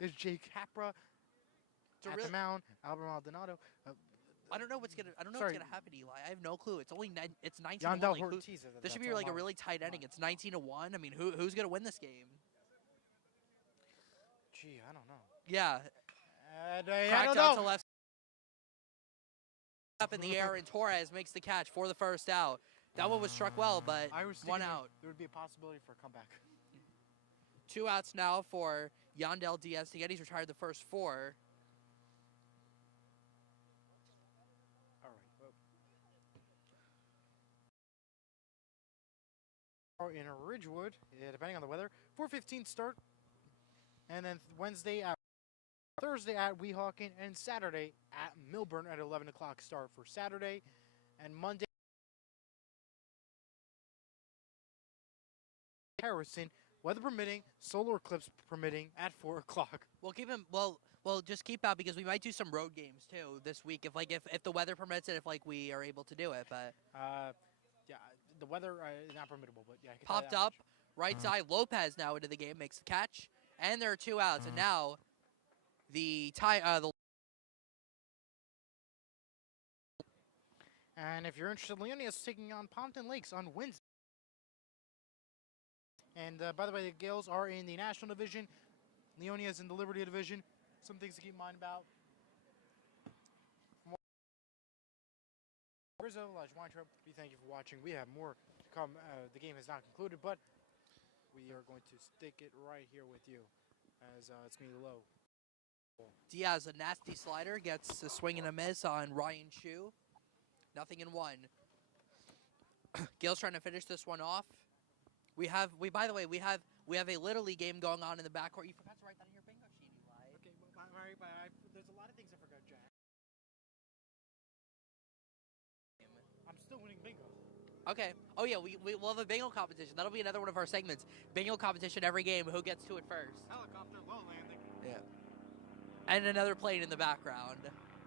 Is Jake Capra at the mound? Albert Maldonado. I don't know what's gonna. I don't know Sorry. what's gonna happen, Eli. I have no clue. It's only it's 19-1. Yandel Like, Ortiz. this should be like a really tight ending. It's 19-1. I mean, who's gonna win this game? Gee, I don't know. Yeah. I Cracked don't out to know. left. Up in the air, and Torres makes the catch for the first out. That one was struck well, but I was one thinking out. There would be a possibility for a comeback. 2 outs now for Yandel Diaz to get. He's retired the first 4. All right. In Ridgewood, depending on the weather, 4:15 start, and then Thursday at Weehawken, and Saturday at Milburn at 11 o'clock start for Saturday, and Monday Harrison, weather permitting, solar eclipse permitting at 4 o'clock. We'll keep him. Well, just keep out because we might do some road games too this week if the weather permits it. If we are able to do it, but Yeah, the weather is not permittable, but yeah. I can tell you popped that up much. right side. Lopez now into the game makes the catch, and there are 2 outs, and now the And if you're interested, Leonia is taking on Pompton Lakes on Wednesday. And by the way, the Gaels are in the National Division. Leonia is in the Liberty Division. Some things to keep in mind about. Rizzo, Elijah Weintraub, we thank you for watching. We have more to come. The game has not concluded, but we are going to stick it right here with you as it's me, Low. Diaz, a nasty slider, gets a swing and a miss on Ryan Chu. 0-1. Gaels trying to finish this one off. By the way, we have a Little League game going on in the backcourt. You forgot to write that in your bingo sheet, Eli. Okay, there's a lot of things I forgot, Jack. I'm still winning bingo. Okay. Oh yeah, we'll have a bingo competition. That'll be another one of our segments. Bingo competition every game. Who gets to it first? Helicopter low landing. Yeah. And another plane in the background.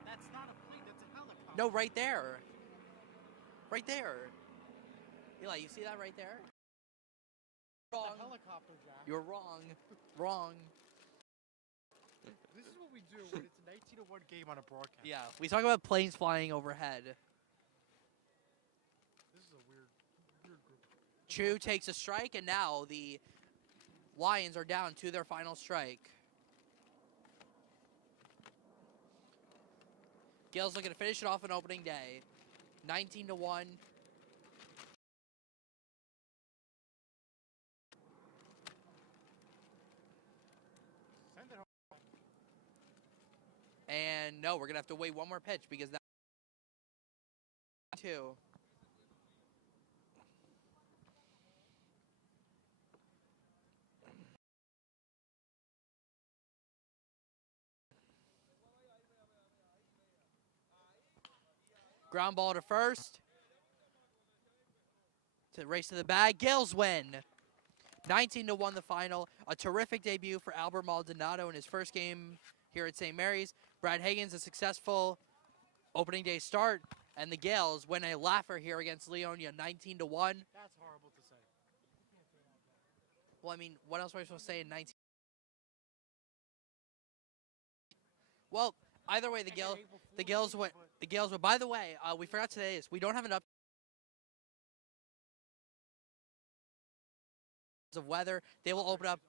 That's not a plane, that's a helicopter. No, right there. Right there. Eli, you see that right there? It's Wrong. a helicopter, Jack. You're wrong. Wrong. This is what we do when it's a 19-1 game on a broadcast. Yeah, we talk about planes flying overhead. This is a weird group. Chu takes a strike, and now the Lions are down to their final strike. Gaels looking to finish it off on opening day. 19-1. Send it home. And no, we're going to have to wait one more pitch because that two. Ground ball to first. To race to the bag. Gaels win. 19-1 the final. A terrific debut for Albert Maldonado in his first game here at St. Mary's. Brad Higgins, a successful opening day start. And the Gaels win a laugher here against Leonia, 19-1. That's horrible to say. Well, I mean, what else am I supposed to say in 19? Well, either way, the Gaels went. The Gaels went. By the way, we forgot to say this. We don't have enough of weather. They will open up.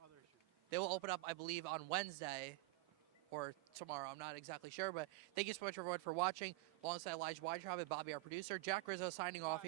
They will open up, I believe, on Wednesday or tomorrow. I'm not exactly sure, but thank you so much, everyone, for watching. Alongside Elijah Weintraub and Bobby, our producer, Jack Rizzo signing off.